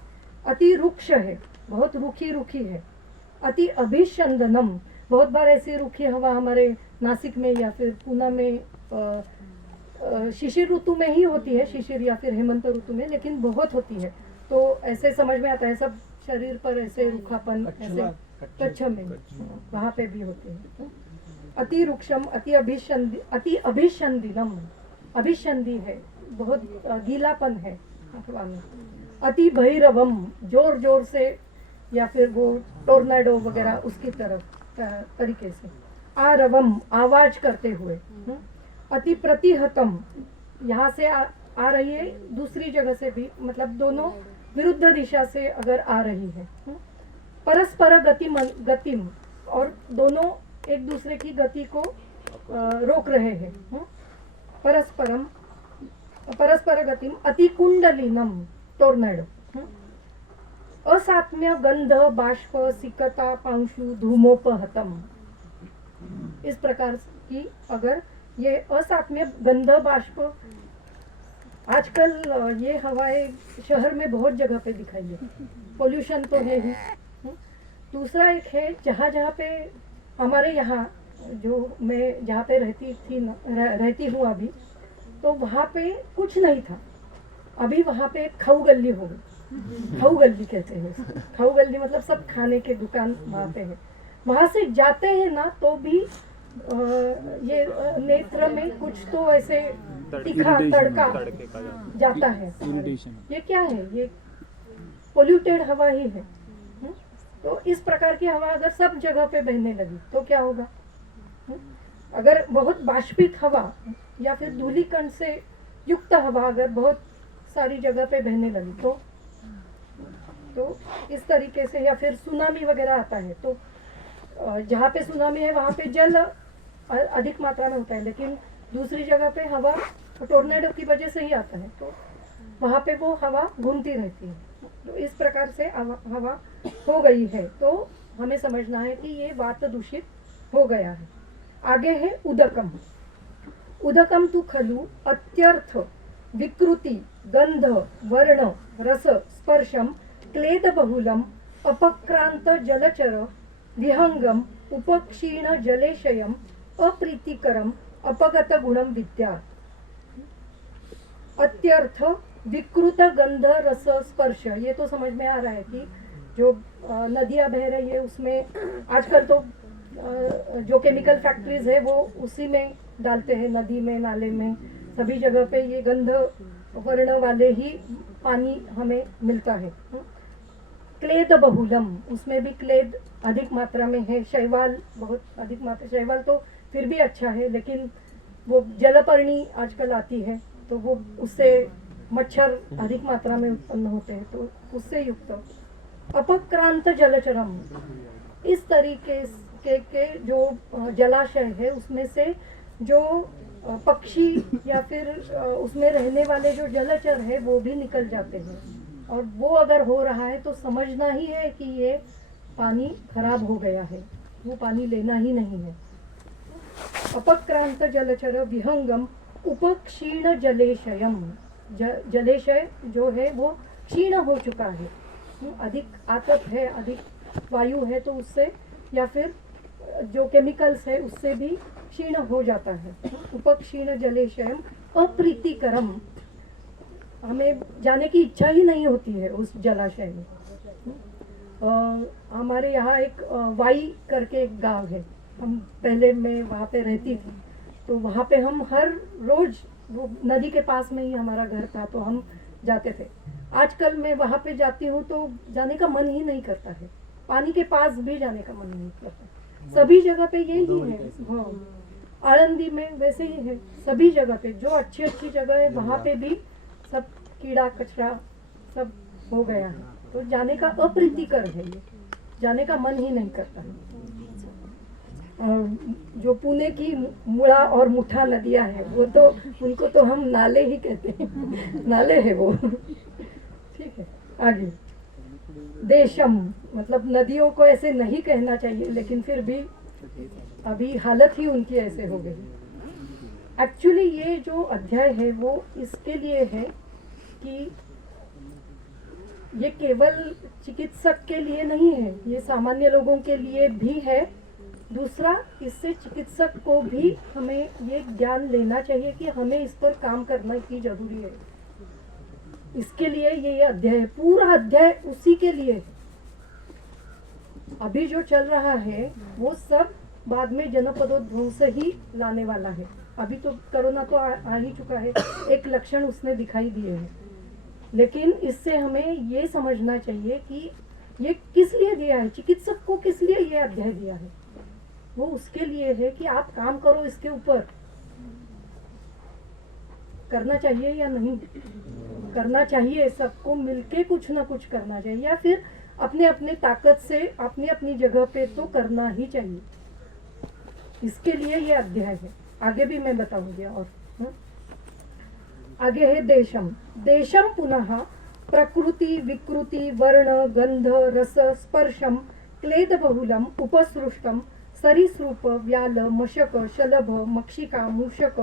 अति रुक्ष है, बहुत रूखी है। अति अभिषंदनम, बहुत बार ऐसी रूखी हवा हमारे नासिक में या फिर पूना में शिशिर ऋतु में ही होती है, शिशिर या फिर हेमंत ऋतु में, लेकिन बहुत होती है। तो ऐसे समझ में आता है सब शरीर पर ऐसे रूखापन, ऐसे कच्छ में वहाँ पे भी होते हैं। अति रुक्षम अति अभिषंदिनम, अभिषंदी है, बहुत गीलापन है हवा में। अति भैरवम, जोर जोर से या फिर वो टोर्नाडो वगैरह उसकी तरफ तरीके से। आरवम, आवाज करते हुए। अति प्रतिहतम, यहाँ से आ रही है, दूसरी जगह से भी, मतलब दोनों विरुद्ध दिशा से अगर आ रही है। परस्पर गतिम, और दोनों एक दूसरे की गति को रोक रहे हैं। परस्पर गतिम अति कुंडलीनम, टोर्नेडो। असात्म्य गंध बाष्प सिकता पांशु धूमोपहतम, इस प्रकार की अगर ये असात्म्य गंध बाष्प, आजकल ये हवाएं शहर में बहुत जगह पे दिखाई है, पोल्यूशन तो है ही। दूसरा एक है, जहाँ पे हमारे यहाँ जो मैं जहाँ पे रहती हूँ अभी, तो वहाँ पे कुछ नहीं था, अभी वहाँ पे खाऊ गली हो गई। खाऊ गली कहते हैं, खाऊ गली मतलब सब खाने के दुकान वहाँ पे है। वहाँ से जाते हैं ना तो भी ये नेत्र में कुछ तो ऐसे तीखा तड़का जाता है। ये क्या है? ये पोल्यूटेड हवा ही है। तो इस प्रकार की हवा अगर सब जगह पे बहने लगी तो क्या होगा? अगर बहुत बाष्पित हवा या फिर धूलिकण से युक्त हवा अगर बहुत सारी जगह पे बहने लगी तो इस तरीके से, या फिर सुनामी वगैरह आता है तो जहाँ पे सुनामी है वहाँ पे जल अधिक मात्रा में होता है, लेकिन दूसरी जगह पे हवा टोर्नेडो की वजह से ही आता है, तो वहाँ पे वो हवा घूमती रहती है। तो इस प्रकार से हवा हो गई है, तो हमें समझना है कि ये वात दूषित हो गया है। आगे है उदकम। उदकम तु खलु अत्यर्थ विकृति गंध वर्ण रस स्पर्शम क्लेद बहुलम अपक्रांत जलचर विहंगम उपक्षीण जलेशयम अप्रीतिकरम अपगत गुणम विद्या। अत्यर्थ विकृत गंध रस स्पर्श, ये तो समझ में आ रहा है कि जो नदियां बह रही है उसमें आजकल तो जो केमिकल फैक्ट्रीज है वो उसी में डालते हैं, नदी में नाले में सभी जगह पे ये गंध वर्ण वाले ही पानी हमें मिलता है। क्लेद बहुलम, उसमें भी क्लेद अधिक मात्रा में है। शैवाल बहुत अधिक मात्रा, शैवाल तो फिर भी अच्छा है, लेकिन वो जलपर्णी आजकल आती है तो वो उससे मच्छर अधिक मात्रा में उत्पन्न होते हैं, तो उससे युक्त अपक्रांत जलचरम, इस तरीके के जो जलाशय है उसमें से जो पक्षी या फिर उसमें रहने वाले जो जलचर है वो भी निकल जाते हैं, और वो अगर हो रहा है तो समझना ही है कि ये पानी खराब हो गया है, वो पानी लेना ही नहीं है। अपक्रांत जलचर विहंगम उपक्षीण जलेशयम, जलेशय जो है वो क्षीण हो चुका है, अधिक आतप है, अधिक वायु है, तो उससे या फिर जो केमिकल्स है उससे भी क्षीण हो जाता है। उपक्षीण जलेशयम अप्रीतिकरम, हमें जाने की इच्छा ही नहीं होती है उस जलाशय में। हमारे यहाँ एक वाई करके एक गांव है, हम पहले मैं वहाँ पे रहती थी, तो वहाँ पे हम हर रोज, वो नदी के पास में ही हमारा घर था, तो हम जाते थे। आजकल मैं वहाँ पे जाती हूँ तो जाने का मन ही नहीं करता है, पानी के पास भी जाने का मन नहीं करता। सभी जगह पे यही है। हाँ, आळंदी में वैसे ही है, सभी जगह पे जो अच्छी अच्छी जगह है वहाँ पे भी सब कीड़ा कचरा सब हो गया है, तो जाने का अप्रीतिकर है, ये जाने का मन ही नहीं करता है। जो पुणे की मुड़ा और मुठा नदियां हैं वो तो उनको तो हम नाले ही कहते हैं, नाले है वो। ठीक है, आगे देशम, मतलब नदियों को ऐसे नहीं कहना चाहिए, लेकिन फिर भी अभी हालत ही उनकी ऐसे हो गई। एक्चुअली ये जो अध्याय है वो इसके लिए है कि ये केवल चिकित्सक के लिए नहीं है, ये सामान्य लोगों के लिए भी है। दूसरा, इससे चिकित्सक को भी हमें ये ज्ञान लेना चाहिए कि हमें इस पर काम करना की जरूरी है। इसके लिए ये अध्याय, पूरा अध्याय उसी के लिए है। अभी जो चल रहा है वो सब बाद में जनपदोध्वंस ही लाने वाला है। अभी तो कोरोना तो आ ही चुका है, एक लक्षण उसने दिखाई दिए हैं, लेकिन इससे हमें ये समझना चाहिए कि ये किस लिए दिया है, चिकित्सक को किस लिए ये अध्याय दिया है। वो उसके लिए है कि आप काम करो, इसके ऊपर करना चाहिए या नहीं करना चाहिए, सबको मिलके कुछ ना कुछ करना चाहिए, या फिर अपने अपने ताकत से अपनी अपनी जगह पे तो करना ही चाहिए। इसके लिए ये अध्याय है, आगे भी मैं बताऊंगी। और आगे है देशम। देशम पुनः प्रकृति विकृति वर्ण गंध रस स्पर्शम क्लेद बहुलम उपसृष्टम सरीसृप व्याल मशक शलभ मक्षिका मूषक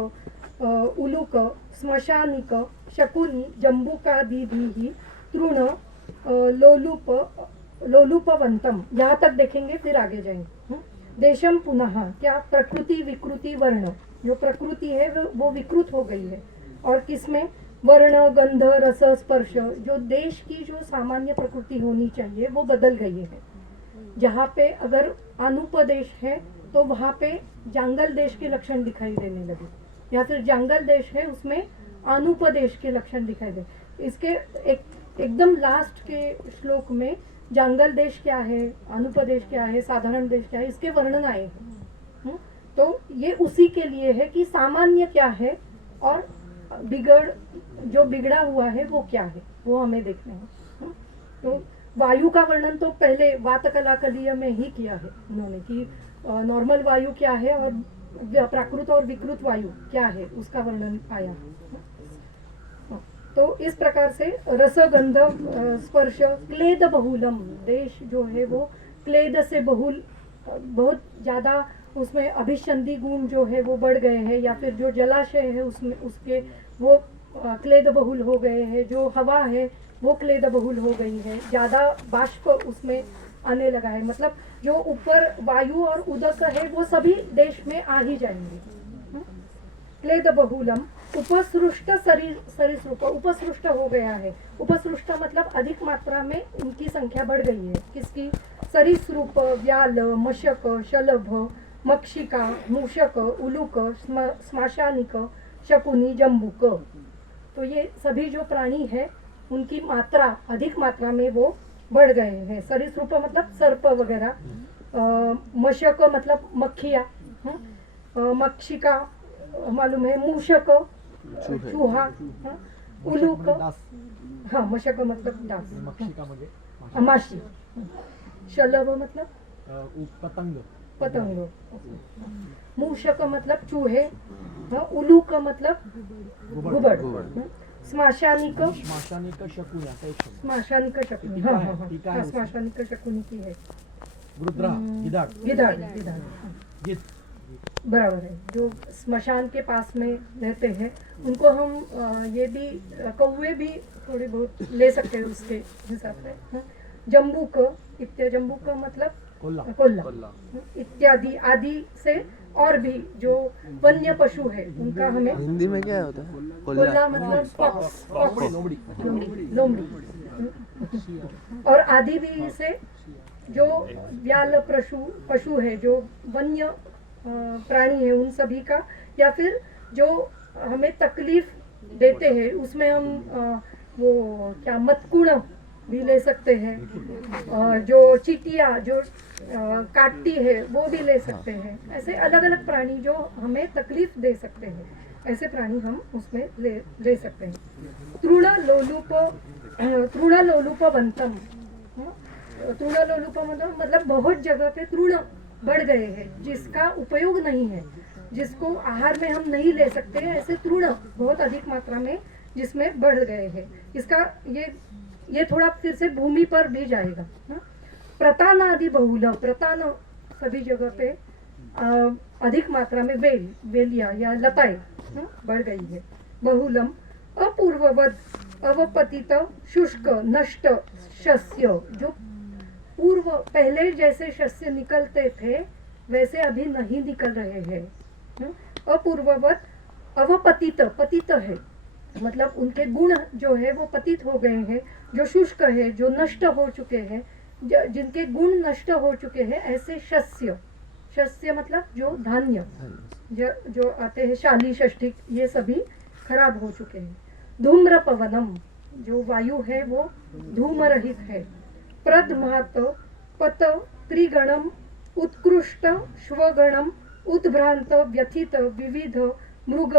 उलुक श्मशानिक शकुनी जम्बुकादिभिः तृण लोलुपवंतम, यहाँ तक देखेंगे फिर आगे जाएंगे। देशम पुनः, क्या प्रकृति विकृति वर्ण, जो प्रकृति है वो विकृत हो गई है, और किसमें वर्ण गंध रस स्पर्श, जो देश की जो सामान्य प्रकृति होनी चाहिए वो बदल गई है। जहाँ पे अगर अनुपदेश है तो वहाँ पे जंगल देश के लक्षण दिखाई देने लगे, या फिर जंगल देश है उसमें अनुपदेश के लक्षण दिखाई दे। इसके एकदम लास्ट के श्लोक में जंगल देश क्या है, अनुपदेश क्या है, साधारण देश क्या है, इसके वर्णन आए हैं। तो ये उसी के लिए है कि सामान्य क्या है और जो बिगड़ा हुआ है वो क्या है, वो हमें देखना है। तो वायु का वर्णन तो पहले वातकलाकलीय में ही किया है उन्होंने कि नॉर्मल वायु क्या है और प्राकृत और विकृत वायु क्या है उसका वर्णन आया। तो इस प्रकार से रसगंध स्पर्श क्लेद बहुलम, देश जो है वो क्लेद से बहुल, बहुत ज्यादा उसमें अभिसंधि गुण जो है वो बढ़ गए हैं, या फिर जो जलाशय है उसमें उसके वो क्लेद बहुल हो गए हैं, जो हवा है वो क्लेद बहुल हो गई है, ज्यादा बाष्प उसमें आने लगा है। मतलब जो ऊपर वायु और उदक है वो सभी देश में आ ही जाएंगे। क्लेद बहुलम उपसृष्ट सरीसृप, उपसृष्ट हो गया है। उपसृष्ट मतलब अधिक मात्रा में इनकी संख्या बढ़ गई है। किसकी? सरीसृप, व्याल, मशक, शलभ, मक्षिका, मूषक, उलूक, श्मशानिक, शकुनी, जम्बुक। तो ये सभी जो प्राणी है उनकी मात्रा अधिक मात्रा में वो बढ़ गए हैं। सरीसृप मतलब सर्प वगैरह, मशक मतलब मक्खियाँ, मक्षिका मालूम है, मूषक चूहा, उलूक, हाँ मशक मतलब डास, मक्षिका म्हणजे माशी, शलभ मतलब पतंग, पतंग, मूषक मतलब चूहे, उलूक मतलब घुबड, श्मशानिक, श्मशानिक शकुनी असा एक शब्द, श्मशानिक शकुनी, हाँ हाँ हाँ, श्मशानिक शकुनी की है। वृद्रा, गिधाड, गिधाड़, गिद्ध, बराबर है। जो स्मशान के पास में रहते हैं उनको हम ये भी कौवे भी थोड़े बहुत ले सकते हैं उसके हिसाब से। जम्बूक, जम्बूक मतलब कोल्ला इत्यादि, आदि से और भी जो वन्य पशु है उनका हमें हिंदी में क्या होता है? कोल्ला मतलब फॉक्स, लोमड़ी, और आदि भी से जो व्याल पशु है, जो वन्य प्राणी है उन सभी का, या फिर जो हमें तकलीफ देते हैं उसमें हम वो क्या मतकुण भी ले सकते हैं, जो चीटियाँ जो काटती है वो भी ले सकते हैं। ऐसे अलग अलग प्राणी जो हमें तकलीफ दे सकते हैं, ऐसे प्राणी हम उसमें ले सकते हैं। तृणलोलुपवंतम, तृणलोलुप मतलब बहुत जगह पे तृण बढ़ गए हैं जिसका उपयोग नहीं है, जिसको आहार में हम नहीं ले सकते हैं, ऐसे तृण बहुत अधिक मात्रा में जिसमें बढ़ गए हैं। इसका ये थोड़ा फिर से भूमि पर भी जाएगा। प्रतान आदि बहुल, प्रतान सभी जगह पे अधिक मात्रा में वेलिया या लताएं बढ़ गई है। बहुलम अपूर्ववद, अवपतित, शुष्क, नष्ट शस्य, जो पूर्व पहले जैसे शस्य निकलते थे वैसे अभी नहीं निकल रहे हैं। अपूर्ववत अवपतित, पतित है मतलब उनके गुण जो है वो पतित हो गए हैं, जो शुष्क है, जो नष्ट हो चुके हैं, जिनके गुण नष्ट हो चुके हैं, ऐसे शस्य, शस्य मतलब जो धान्य जो आते हैं, शाली, षष्ठिक, ये सभी खराब हो चुके हैं। धूम्र पवनम, जो वायु है वो धूम रहित है। प्रदमात पत त्रिगणम उत्कृष्ट श्वगणम उद्भ्रांत व्यथित विविध मृग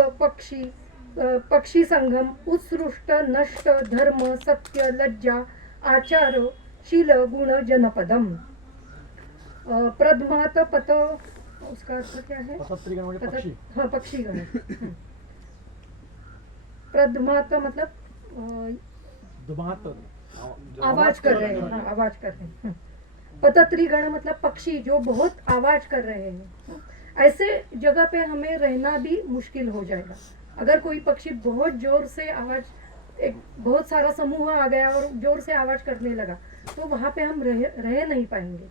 पक्षी संगम उत्सृष्ट नष्ट धर्म सत्य लज्जा आचार शील गुण जनपदम। प्रदमात पत, उसका अर्थ क्या है? हाँ पक्षीगण। प्रदमात मतलब आवाज कर रहे हैं, आवाज कर रहे हैं। पतत्रिगण मतलब पक्षी जो बहुत आवाज कर रहे हैं। ऐसे जगह पे हमें रहना भी मुश्किल हो जाएगा। अगर कोई पक्षी बहुत जोर से आवाज, एक बहुत सारा समूह आ गया और जोर से आवाज करने लगा तो वहां पे हम रह नहीं पाएंगे।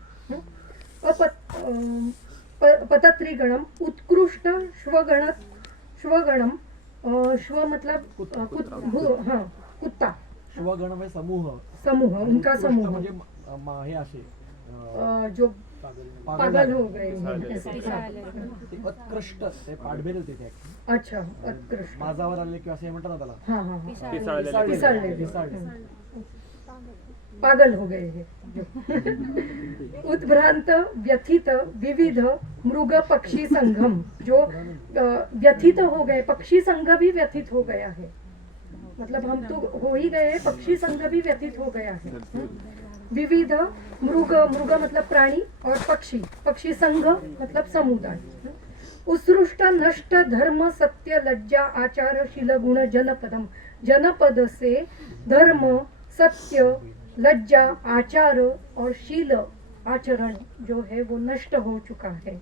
पतत्रिगणम उत्कृष्ट श्वगणम, श्व मतलब कुत्ता, श्वगण में समूह, उनका समूह म्हणजे हे असे जो पागल हो गए हैं। उत्कृष्ट ते पाठबेल होते ते, अच्छा उत्कृष्ट माझावर आले किंवा असं म्हणतात ना त्याला, हाँ पिसाळले, पागल हो गए हैं। उत्भ्रांत व्यथित विविध मृग पक्षी संगम, जो व्यथित हो गए, पक्षी संघ भी व्यथित हो गया है, मतलब हम तो हो ही गए, पक्षी संघ भी व्यथित हो गया है। विविध मृग, मृग मतलब प्राणी, और पक्षी, पक्षी संघ मतलब समुदाय, उत्सृष्ट नष्ट धर्म सत्य लज्जा आचार शील गुण जनपदम, जनपद से धर्म सत्य लज्जा आचार और शील आचरण जो है वो नष्ट हो चुका है।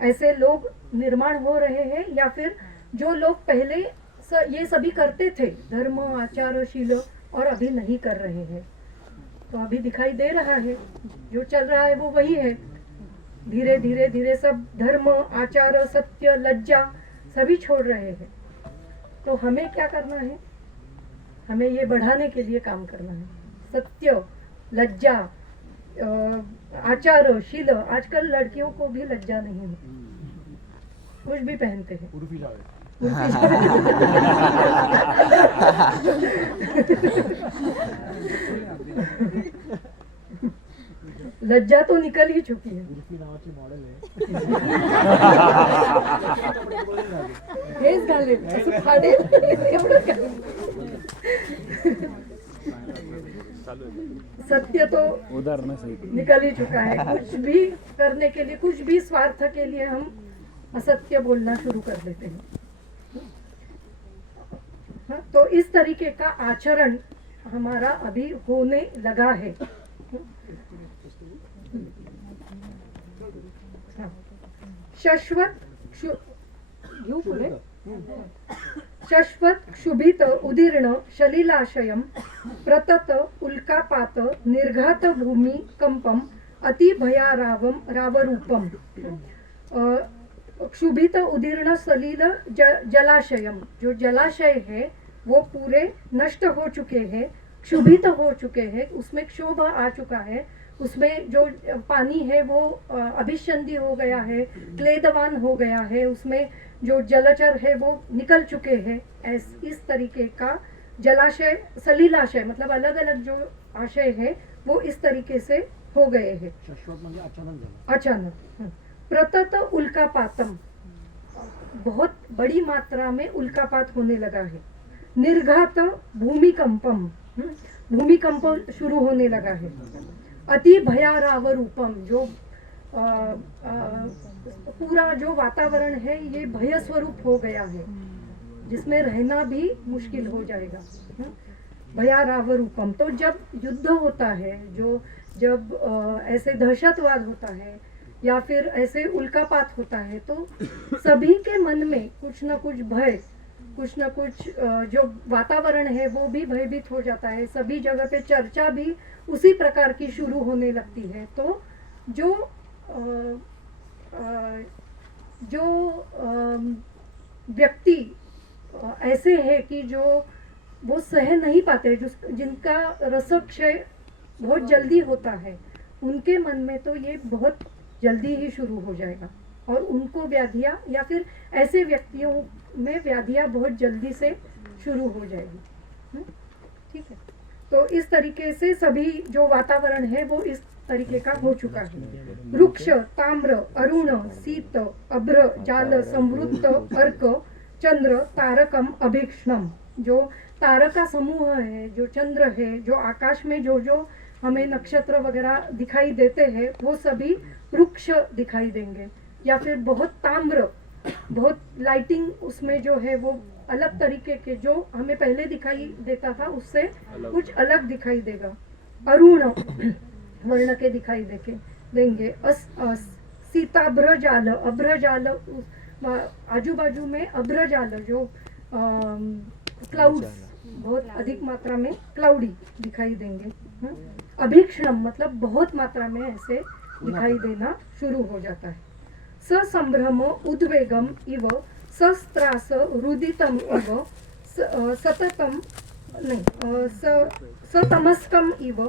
ऐसे लोग निर्माण हो रहे हैं, या फिर जो लोग पहले ये सभी करते थे, धर्म आचार शील, और अभी नहीं कर रहे हैं। तो अभी दिखाई दे रहा है जो चल रहा है वो वही है। धीरे धीरे धीरे सब धर्म आचार सत्य लज्जा सभी छोड़ रहे हैं। तो हमें क्या करना है? हमें ये बढ़ाने के लिए काम करना है। सत्य लज्जा आचार शील। आजकल लड़कियों को भी लज्जा नहीं होती, कुछ भी पहनते हैं। उर्फी जावेद। लज्जा तो निकल ही चुकी है। उर्फी नावाची मॉडेल आहे. हेच घालेल, असं फाडेल, एवढं घालेल. सत्य तो उदाहरण सही निकल ही चुका है। कुछ भी करने के लिए, कुछ भी स्वार्थ के लिए हम असत्य बोलना शुरू कर देते हैं। हाँ, तो इस तरीके का आचरण हमारा अभी होने लगा है। हाँ। शश्वत क्षुभित उदीर्ण शलीलाशयम प्रतत उल्कापात निर्घात भूमि कंपम अति भयारावम रावरूपम। क्षुभित उदीर्ण सलील जलाशयम, जो जलाशय है वो पूरे नष्ट हो चुके हैं, क्षुभित हो चुके हैं, उसमें क्षोभ आ चुका है, उसमें जो पानी है वो अभिसंधि हो गया है, क्लेदवान हो गया है, उसमें जो जलचर है वो निकल चुके हैं। इस तरीके का जलाशय, सलीलाशय मतलब अलग अलग जो आशय है वो इस तरीके से हो गए हैं। शाश्वत म्हणजे अचानक झालं. अचानक। प्रतत उल्कापातम, बहुत बड़ी मात्रा में उल्कापात होने लगा है। निर्घात भूमिकंपम, भूमिकंप शुरू होने लगा है। अति भयाराव रूपम, जो पूरा जो वातावरण है ये भय स्वरूप हो गया है, जिसमें रहना भी मुश्किल हो जाएगा। भयाराव रूपम, तो जब युद्ध होता है, जब ऐसे दहशतवाद होता है या फिर ऐसे उल्कापात होता है, तो सभी के मन में कुछ न कुछ भय, कुछ न कुछ जो वातावरण है वो भी भयभीत हो जाता है। सभी जगह पे चर्चा भी उसी प्रकार की शुरू होने लगती है। तो जो व्यक्ति ऐसे है कि जो वो सह नहीं पाते, जिनका रसक्षय बहुत जल्दी होता है, उनके मन में तो ये बहुत जल्दी ही शुरू हो जाएगा और उनको व्याधियाँ, या फिर ऐसे व्यक्तियों में व्याधियाँ बहुत जल्दी से शुरू हो जाएगी। ठीक है, तो इस तरीके से सभी जो वातावरण है वो इस तरीके का हो चुका है। वृक्ष ताम्र अरुण शीत अभ्र जाल संवृत्त अर्क चंद्र तारकम अभीक्ष्णम, जो तारका समूह है, जो चंद्र है, जो आकाश में जो हमें नक्षत्र वगैरह दिखाई देते हैं, वो सभी वृक्ष दिखाई देंगे। या फिर बहुत ताम्र, बहुत लाइटिंग उसमें जो है वो अलग तरीके के, जो हमें पहले दिखाई देता था उससे कुछ अलग दिखाई देगा। अरुण वर्ण के दिखाई देंगे। सीताभ्रजाल, अभ्रजाल, आजू बाजू में अभ्रजाल, जो क्लाउड्स बहुत अधिक मात्रा में क्लाउडी दिखाई देंगे। अभीक्षणम मतलब बहुत मात्रा में ऐसे दिखाई देना शुरू हो जाता है। ससंभ्रम उद्वेगम इव सस्त्रास रुदितम इव सततम नहीं सतमस्कम इव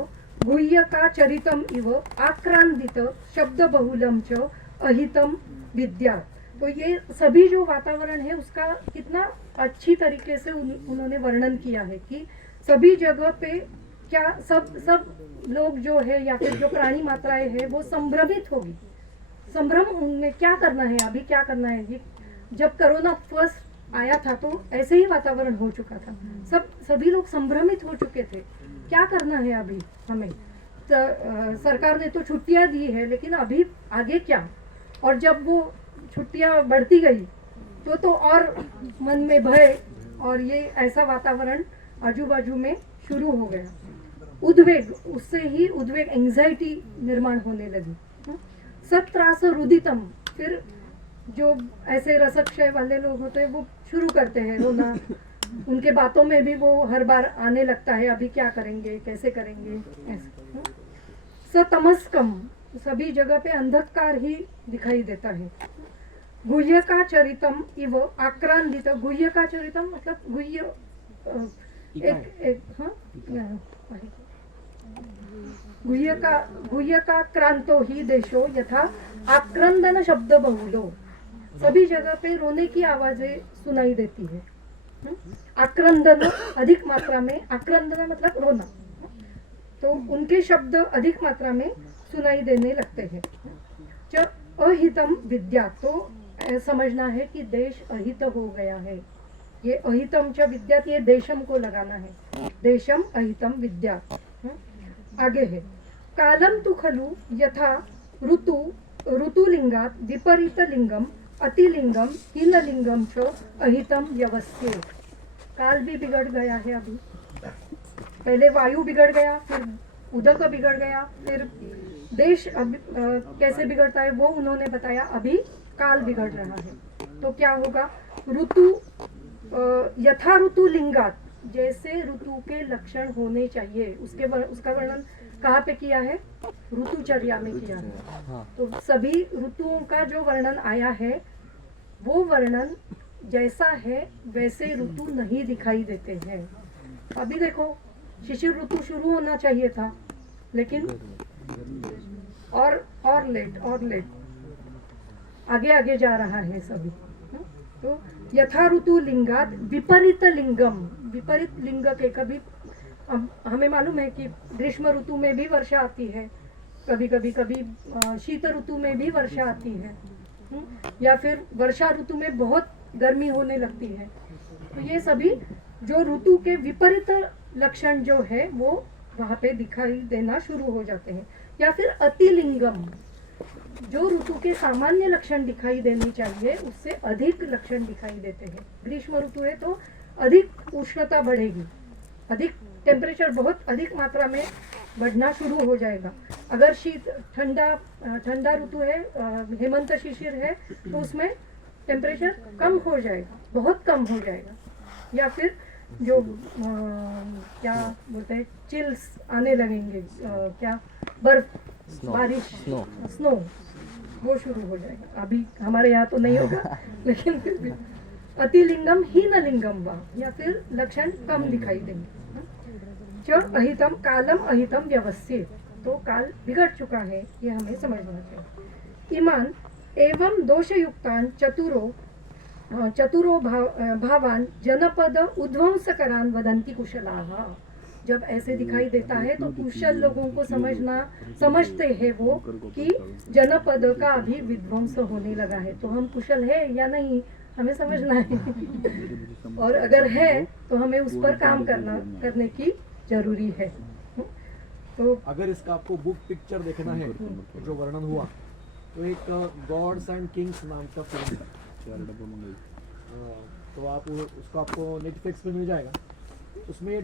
गुह्यका चरितम इव आक्रांदित शब्द बहुलम च अहितम विद्या। तो ये सभी जो वातावरण है उसका कितना अच्छी तरीके से उन्होंने वर्णन किया है कि सभी जगह पे क्या सब लोग जो है या फिर जो प्राणी मात्राएं है वो संभ्रमित होगी। संभ्रम उनमें क्या करना है, अभी क्या करना है। ये जब कोरोना फर्स्ट आया था तो ऐसे ही वातावरण हो चुका था, सभी लोग संभ्रमित हो चुके थे, क्या करना है अभी हमें। सरकार ने तो छुट्टियां दी है, लेकिन अभी आगे क्या? और जब वो छुट्टियां बढ़ती गई तो और मन में भय और ये ऐसा वातावरण आजू बाजू में शुरू हो गया। उद्वेग, उससे ही उद्वेग, एंजाइटी निर्माण होने लगी। सत्रास रुदितम, फिर जो ऐसे रसक्षय वाले लोग होते हैं वो शुरू करते हैं रोना। उनके बातों में भी वो हर बार आने लगता है, अभी क्या करेंगे, कैसे करेंगे, ऐसे। सतमस्कम, सभी जगह पे अंधकार ही दिखाई देता है। गुह्यका चरितम इव आक्रांदित, गुह्यका चरितम मतलब गुह्य गुह्यका क्रांतो ही देशो यथा आक्रंदन शब्द बहुलो, सभी जगह पे रोने की आवाजें सुनाई देती है। आक्रंदन अधिक मात्रा में, आक्रंदन मतलब रोना, तो उनके शब्द अधिक मात्रा में सुनाई देने लगते हैं। च अहितम विद्या, तो समझना है कि देश अहित हो गया है। ये अहितम च विद्या, ये देशम को लगाना है, देशम अहितम विद्या। आगे है कालम तु खलु यथा ऋतुलिंगात विपरीत लिंगम अतिलिंगम हीनलिंगम च अहितम व्यवस्थे। काल भी बिगड़ गया है अभी, पहले वायु बिगड़ गया, फिर उदक बिगड़ गया, फिर देश कैसे बिगड़ता है वो उन्होंने बताया। अभी काल बिगड़ रहा है, तो क्या होगा? ऋतु यथा ऋतु लिंगात, जैसे ऋतु के लक्षण होने चाहिए उसका वर्णन कहाँ पे किया है? ऋतुचर्या में किया है। तो सभी ऋतुओं का जो वर्णन आया है वो वर्णन जैसा है वैसे ऋतु नहीं दिखाई देते हैं। अभी देखो शिशिर ऋतु शुरू होना चाहिए था, लेकिन और लेट आगे जा रहा है सभी। तो यथा ऋतु लिंगात विपरीत लिंगम, विपरीत लिंग के कभी हमें मालूम है कि ग्रीष्म ऋतु में भी वर्षा आती है, कभी शीत ऋतु में भी वर्षा आती है, या फिर वर्षा ऋतु में बहुत गर्मी होने लगती है। तो ये सभी जो ऋतु के विपरीत लक्षण जो है वो वहाँ पे दिखाई देना शुरू हो जाते हैं। या फिर अतिलिंगम, जो ऋतु के सामान्य लक्षण दिखाई देने चाहिए उससे अधिक लक्षण दिखाई देते हैं। ग्रीष्म ऋतु है तो अधिक उष्णता बढ़ेगी, अधिक टेम्परेचर बहुत अधिक मात्रा में बढ़ना शुरू हो जाएगा। अगर ठंडा ऋतु है, हेमंत शिशिर है, तो उसमें टेम्परेचर कम हो जाएगा, बहुत कम हो जाएगा। या फिर जो क्या बोलते हैं, चिल्स आने लगेंगे, क्या बर्फ, बारिश, स्नो, वो शुरू हो जाएगा। अभी हमारे यहाँ तो नहीं होगा लेकिन फिर भी अतिलिंगम हीनलिंगम वा, या फिर लक्षण कम दिखाई देंगे। च अहितम कालम अहितम व्यवस्थित, तो काल बिगड़ चुका है, ये हमें समझना चाहिए। ईमान एवं दोषयुक्तान चतुरो भावान जनपद उध्वंसकरान वदंती कुशलाः। जब ऐसे दिखाई देता है तो कुशल लोगों को समझते हैं वो कि जनपद का अभी विध्वंस होने लगा है। तो हम कुशल है या नहीं हमें समझना है और अगर है तो हमें उस पर काम करने की जरूरी है। तो अगर इसका आपको बुक पिक्चर देखना है जो वर्णन हुआ, तो एक गॉड्स एंड किंग्स नाम का फिल्म है, तो आप उसको आपको नेटफ्लिक्स पे मिल जाएगा। उसमें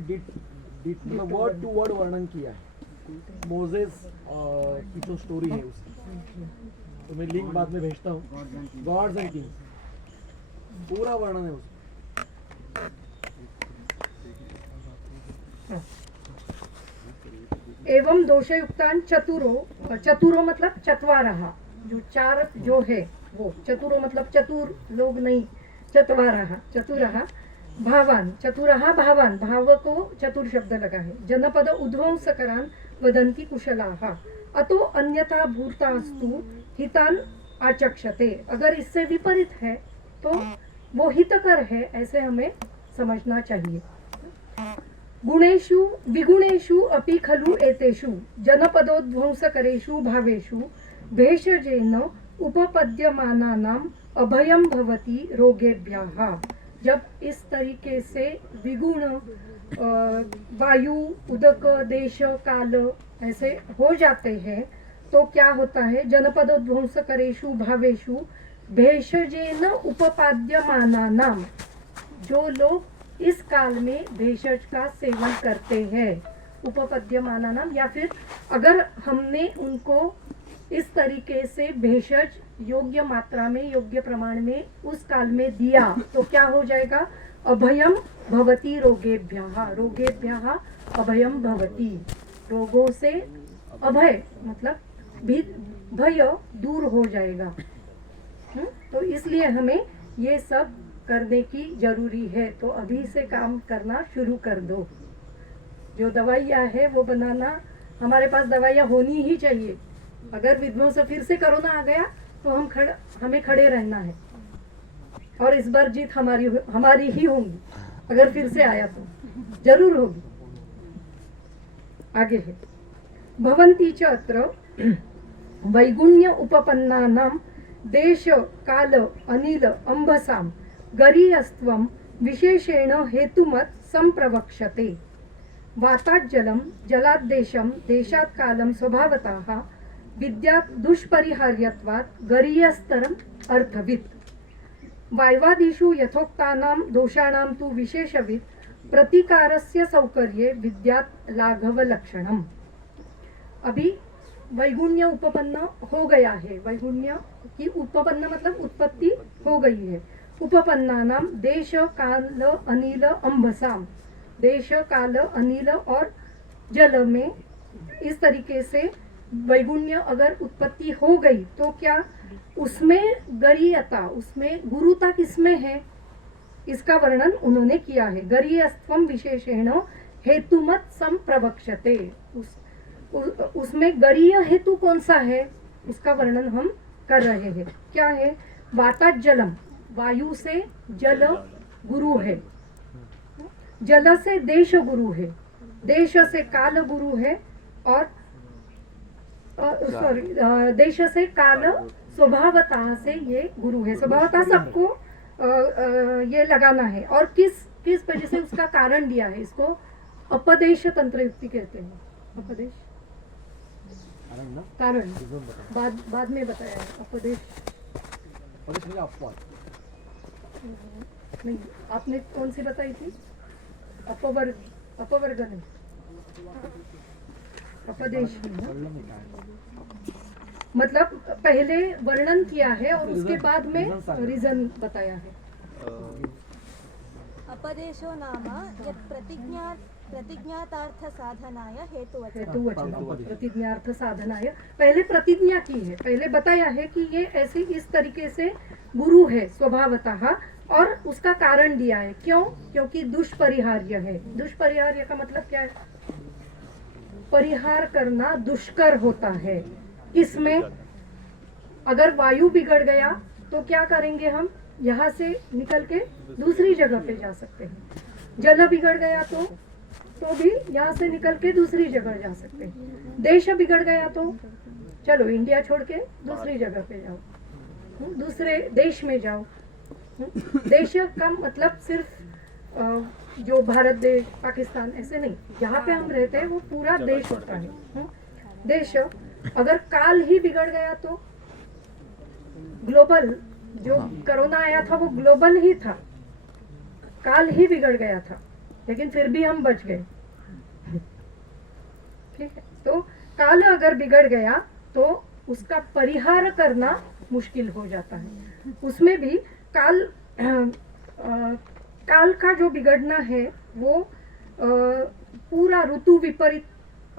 मतलब वर्ड टू वर्ड वर्णन किया है मोजेस की जो स्टोरी है उसकी, तो मैं लिंक बाद में भेजता हूँ। गॉड्स एंड किंग्स पूरा वर्णन है उसमें। एवं दोषयुक्तान चतुरो मतलब चतवारहा, जो चार जो है वो चतुरो मतलब चतुर लोग नहीं, चतुरहा भावान, चतुरहा भावान, भाव को चतुर शब्द लगा है। जनपद उध्वंसकरान वदंती कुशलाः अतो अन्यथा भूतास्तु हितान आचक्षते। अगर इससे विपरीत है तो वो हितकर है, ऐसे हमें समझना चाहिए। गुणेषु विगुणेषु अपि खलु एतेषु जनपदोध्वंसकरेषु भावेषु भेषजेन उपपद्यमानानाम अभयम भवति रोगेभ्यः। जब इस तरीके से विगुण वायु, उदक, देश, काल ऐसे हो जाते हैं तो क्या होता है, जनपदोध्वंसकरेषु भावेषु भेषजेन उपपाद्यमानानाम, जो लोग इस काल में भेषज का सेवन करते हैं, उपपद्यमानानाम, या फिर अगर हमने उनको इस तरीके से भेषज योग्य मात्रा में योग्य प्रमाण में उस काल में दिया तो क्या हो जाएगा, अभयम भवति रोगेभ्यः, रोगेभ्यः अभयम भवति, रोगों से अभय मतलब भय दूर हो जाएगा। तो इसलिए हमें ये सब करने की जरूरी है। तो अभी से काम करना शुरू कर दो। जो दवाइयाँ है वो बनाना, हमारे पास दवाइयाँ होनी ही चाहिए। अगर विध्वंस फिर से कोरोना आ गया तो हमें खड़े रहना है, और इस बार जीत हमारी ही होगी। अगर फिर से आया तो जरूर होगी। आगे है, भवन्ति च अत्र वैगुण्य उपपन्नानां देश काल अनिल अंबसां गरीयस्त्वं विशेषेण हेतुमत् संप्रवक्ष्यते। वातात् जलं जलाद्देशं देशात् कालं स्वभावतः विद्यात् दुष्परिहार्यत्वात् गरीयस्तरम् अर्थवित्। वायवादिषु यथोक्तानां दोषाणां तु विशेषवित् प्रतिकारस्य सौकर्ये विद्यात् लाघवलक्षणम्। अभी वैगुण्य उपपन्न हो गया है। वैगुण्य की उपपन्न मतलब उत्पत्ति हो गई है। उपपन्नानां देश काल अनिल अंबसाम, देश काल अनिल और जल में इस तरीके से वैगुण्य अगर उत्पत्ति हो गई तो क्या उसमें गरीयता, उसमें गुरुता किसमें है, इसका वर्णन उन्होंने किया है। गरीयस्त्वं विशेषेण हेतुमत् संप्रवक्ष्यते, उसमें गरीय हेतु कौन सा है इसका वर्णन हम कर रहे हैं। क्या है, वातात् जलम, वायु से जल गुरु है, जल से देश गुरु है, देश से काल गुरु है, और देश से काल स्वभावतः से ये गुरु है। स्वभावतः सबको ये लगाना है, और किस वजह से उसका कारण दिया है। इसको अपदेश तंत्र युक्ति कहते हैं। अपदेश कारण बाद में बताया है। अपदेश नहीं, आपने कौन सी बताई थी? अपवर्ग नहीं, अपदेश मतलब पहले वर्णन किया है और उसके बाद में रीजन बताया है। अपदेशो नाम यत् प्रतिज्ञातार्थ साधनाय हेतुवचनम्। हेतुवचन, प्रतिज्ञार्थ साधनाय, पहले प्रतिज्ञा की है, पहले बताया है कि ये ऐसे इस तरीके से गुरु है स्वभावतः, और उसका कारण दिया है। क्यों? क्योंकि दुष्परिहार्य है। दुष्परिहार्य का मतलब क्या है? परिहार करना दुष्कर होता है। इसमें अगर वायु बिगड़ गया तो क्या करेंगे हम? यहाँ से निकल के दूसरी जगह पे जा सकते हैं। जल बिगड़ गया तो भी यहाँ से निकल के दूसरी जगह जा सकते हैं। देश बिगड़ गया तो चलो इंडिया छोड़ के दूसरी जगह पे जाओ, दूसरे देश में जाओ। देश का मतलब सिर्फ जो भारत देश, पाकिस्तान ऐसे नहीं, जहाँ पे हम रहते हैं वो पूरा देश होता है। देश अगर काल ही बिगड़ गया तो ग्लोबल, जो कोरोना आया था वो ग्लोबल ही था, काल ही बिगड़ गया था, लेकिन फिर भी हम बच गए। ठीक है, तो काल अगर बिगड़ गया तो उसका परिहार करना मुश्किल हो जाता है। उसमें भी काल का जो बिगड़ना है वो पूरा ऋतु विपरीत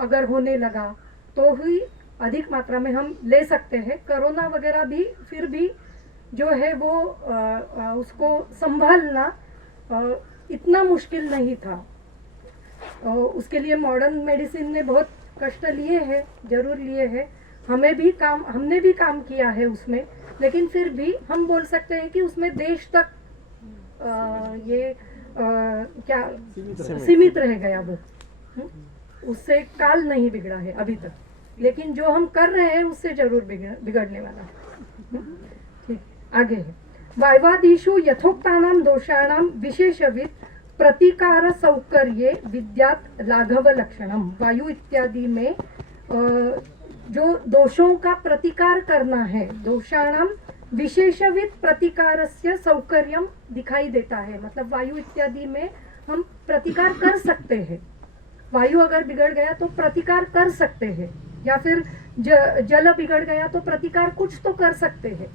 अगर होने लगा तो ही अधिक मात्रा में हम ले सकते हैं। कोरोना वगैरह भी फिर भी जो है वो उसको संभालना इतना मुश्किल नहीं था। उसके लिए मॉडर्न मेडिसिन ने बहुत कष्ट लिए हैं, जरूर लिए हैं। हमने भी काम किया है उसमें, लेकिन फिर भी हम बोल सकते हैं कि उसमें देश तक क्या सीमित रह गया वो। उससे काल नहीं बिगड़ा है अभी तक, लेकिन जो हम कर रहे हैं उससे जरूर बिगड़ने वाला है। ठीक, आगे है, वायवादिषु यथोक्तानां दोषाणां विशेषवित् प्रतिकार सौकर्ये विद्यात् लाघव लक्षणम। वायु इत्यादि में जो दोषों का प्रतिकार करना है, दोषाणाम विशेषवित प्रतिकारस्य सौकर्यम दिखाई देता है। मतलब वायु इत्यादि में हम प्रतिकार कर सकते हैं। वायु अगर बिगड़ गया तो प्रतिकार कर सकते हैं, या फिर जल बिगड़ गया तो प्रतिकार कुछ तो कर सकते हैं।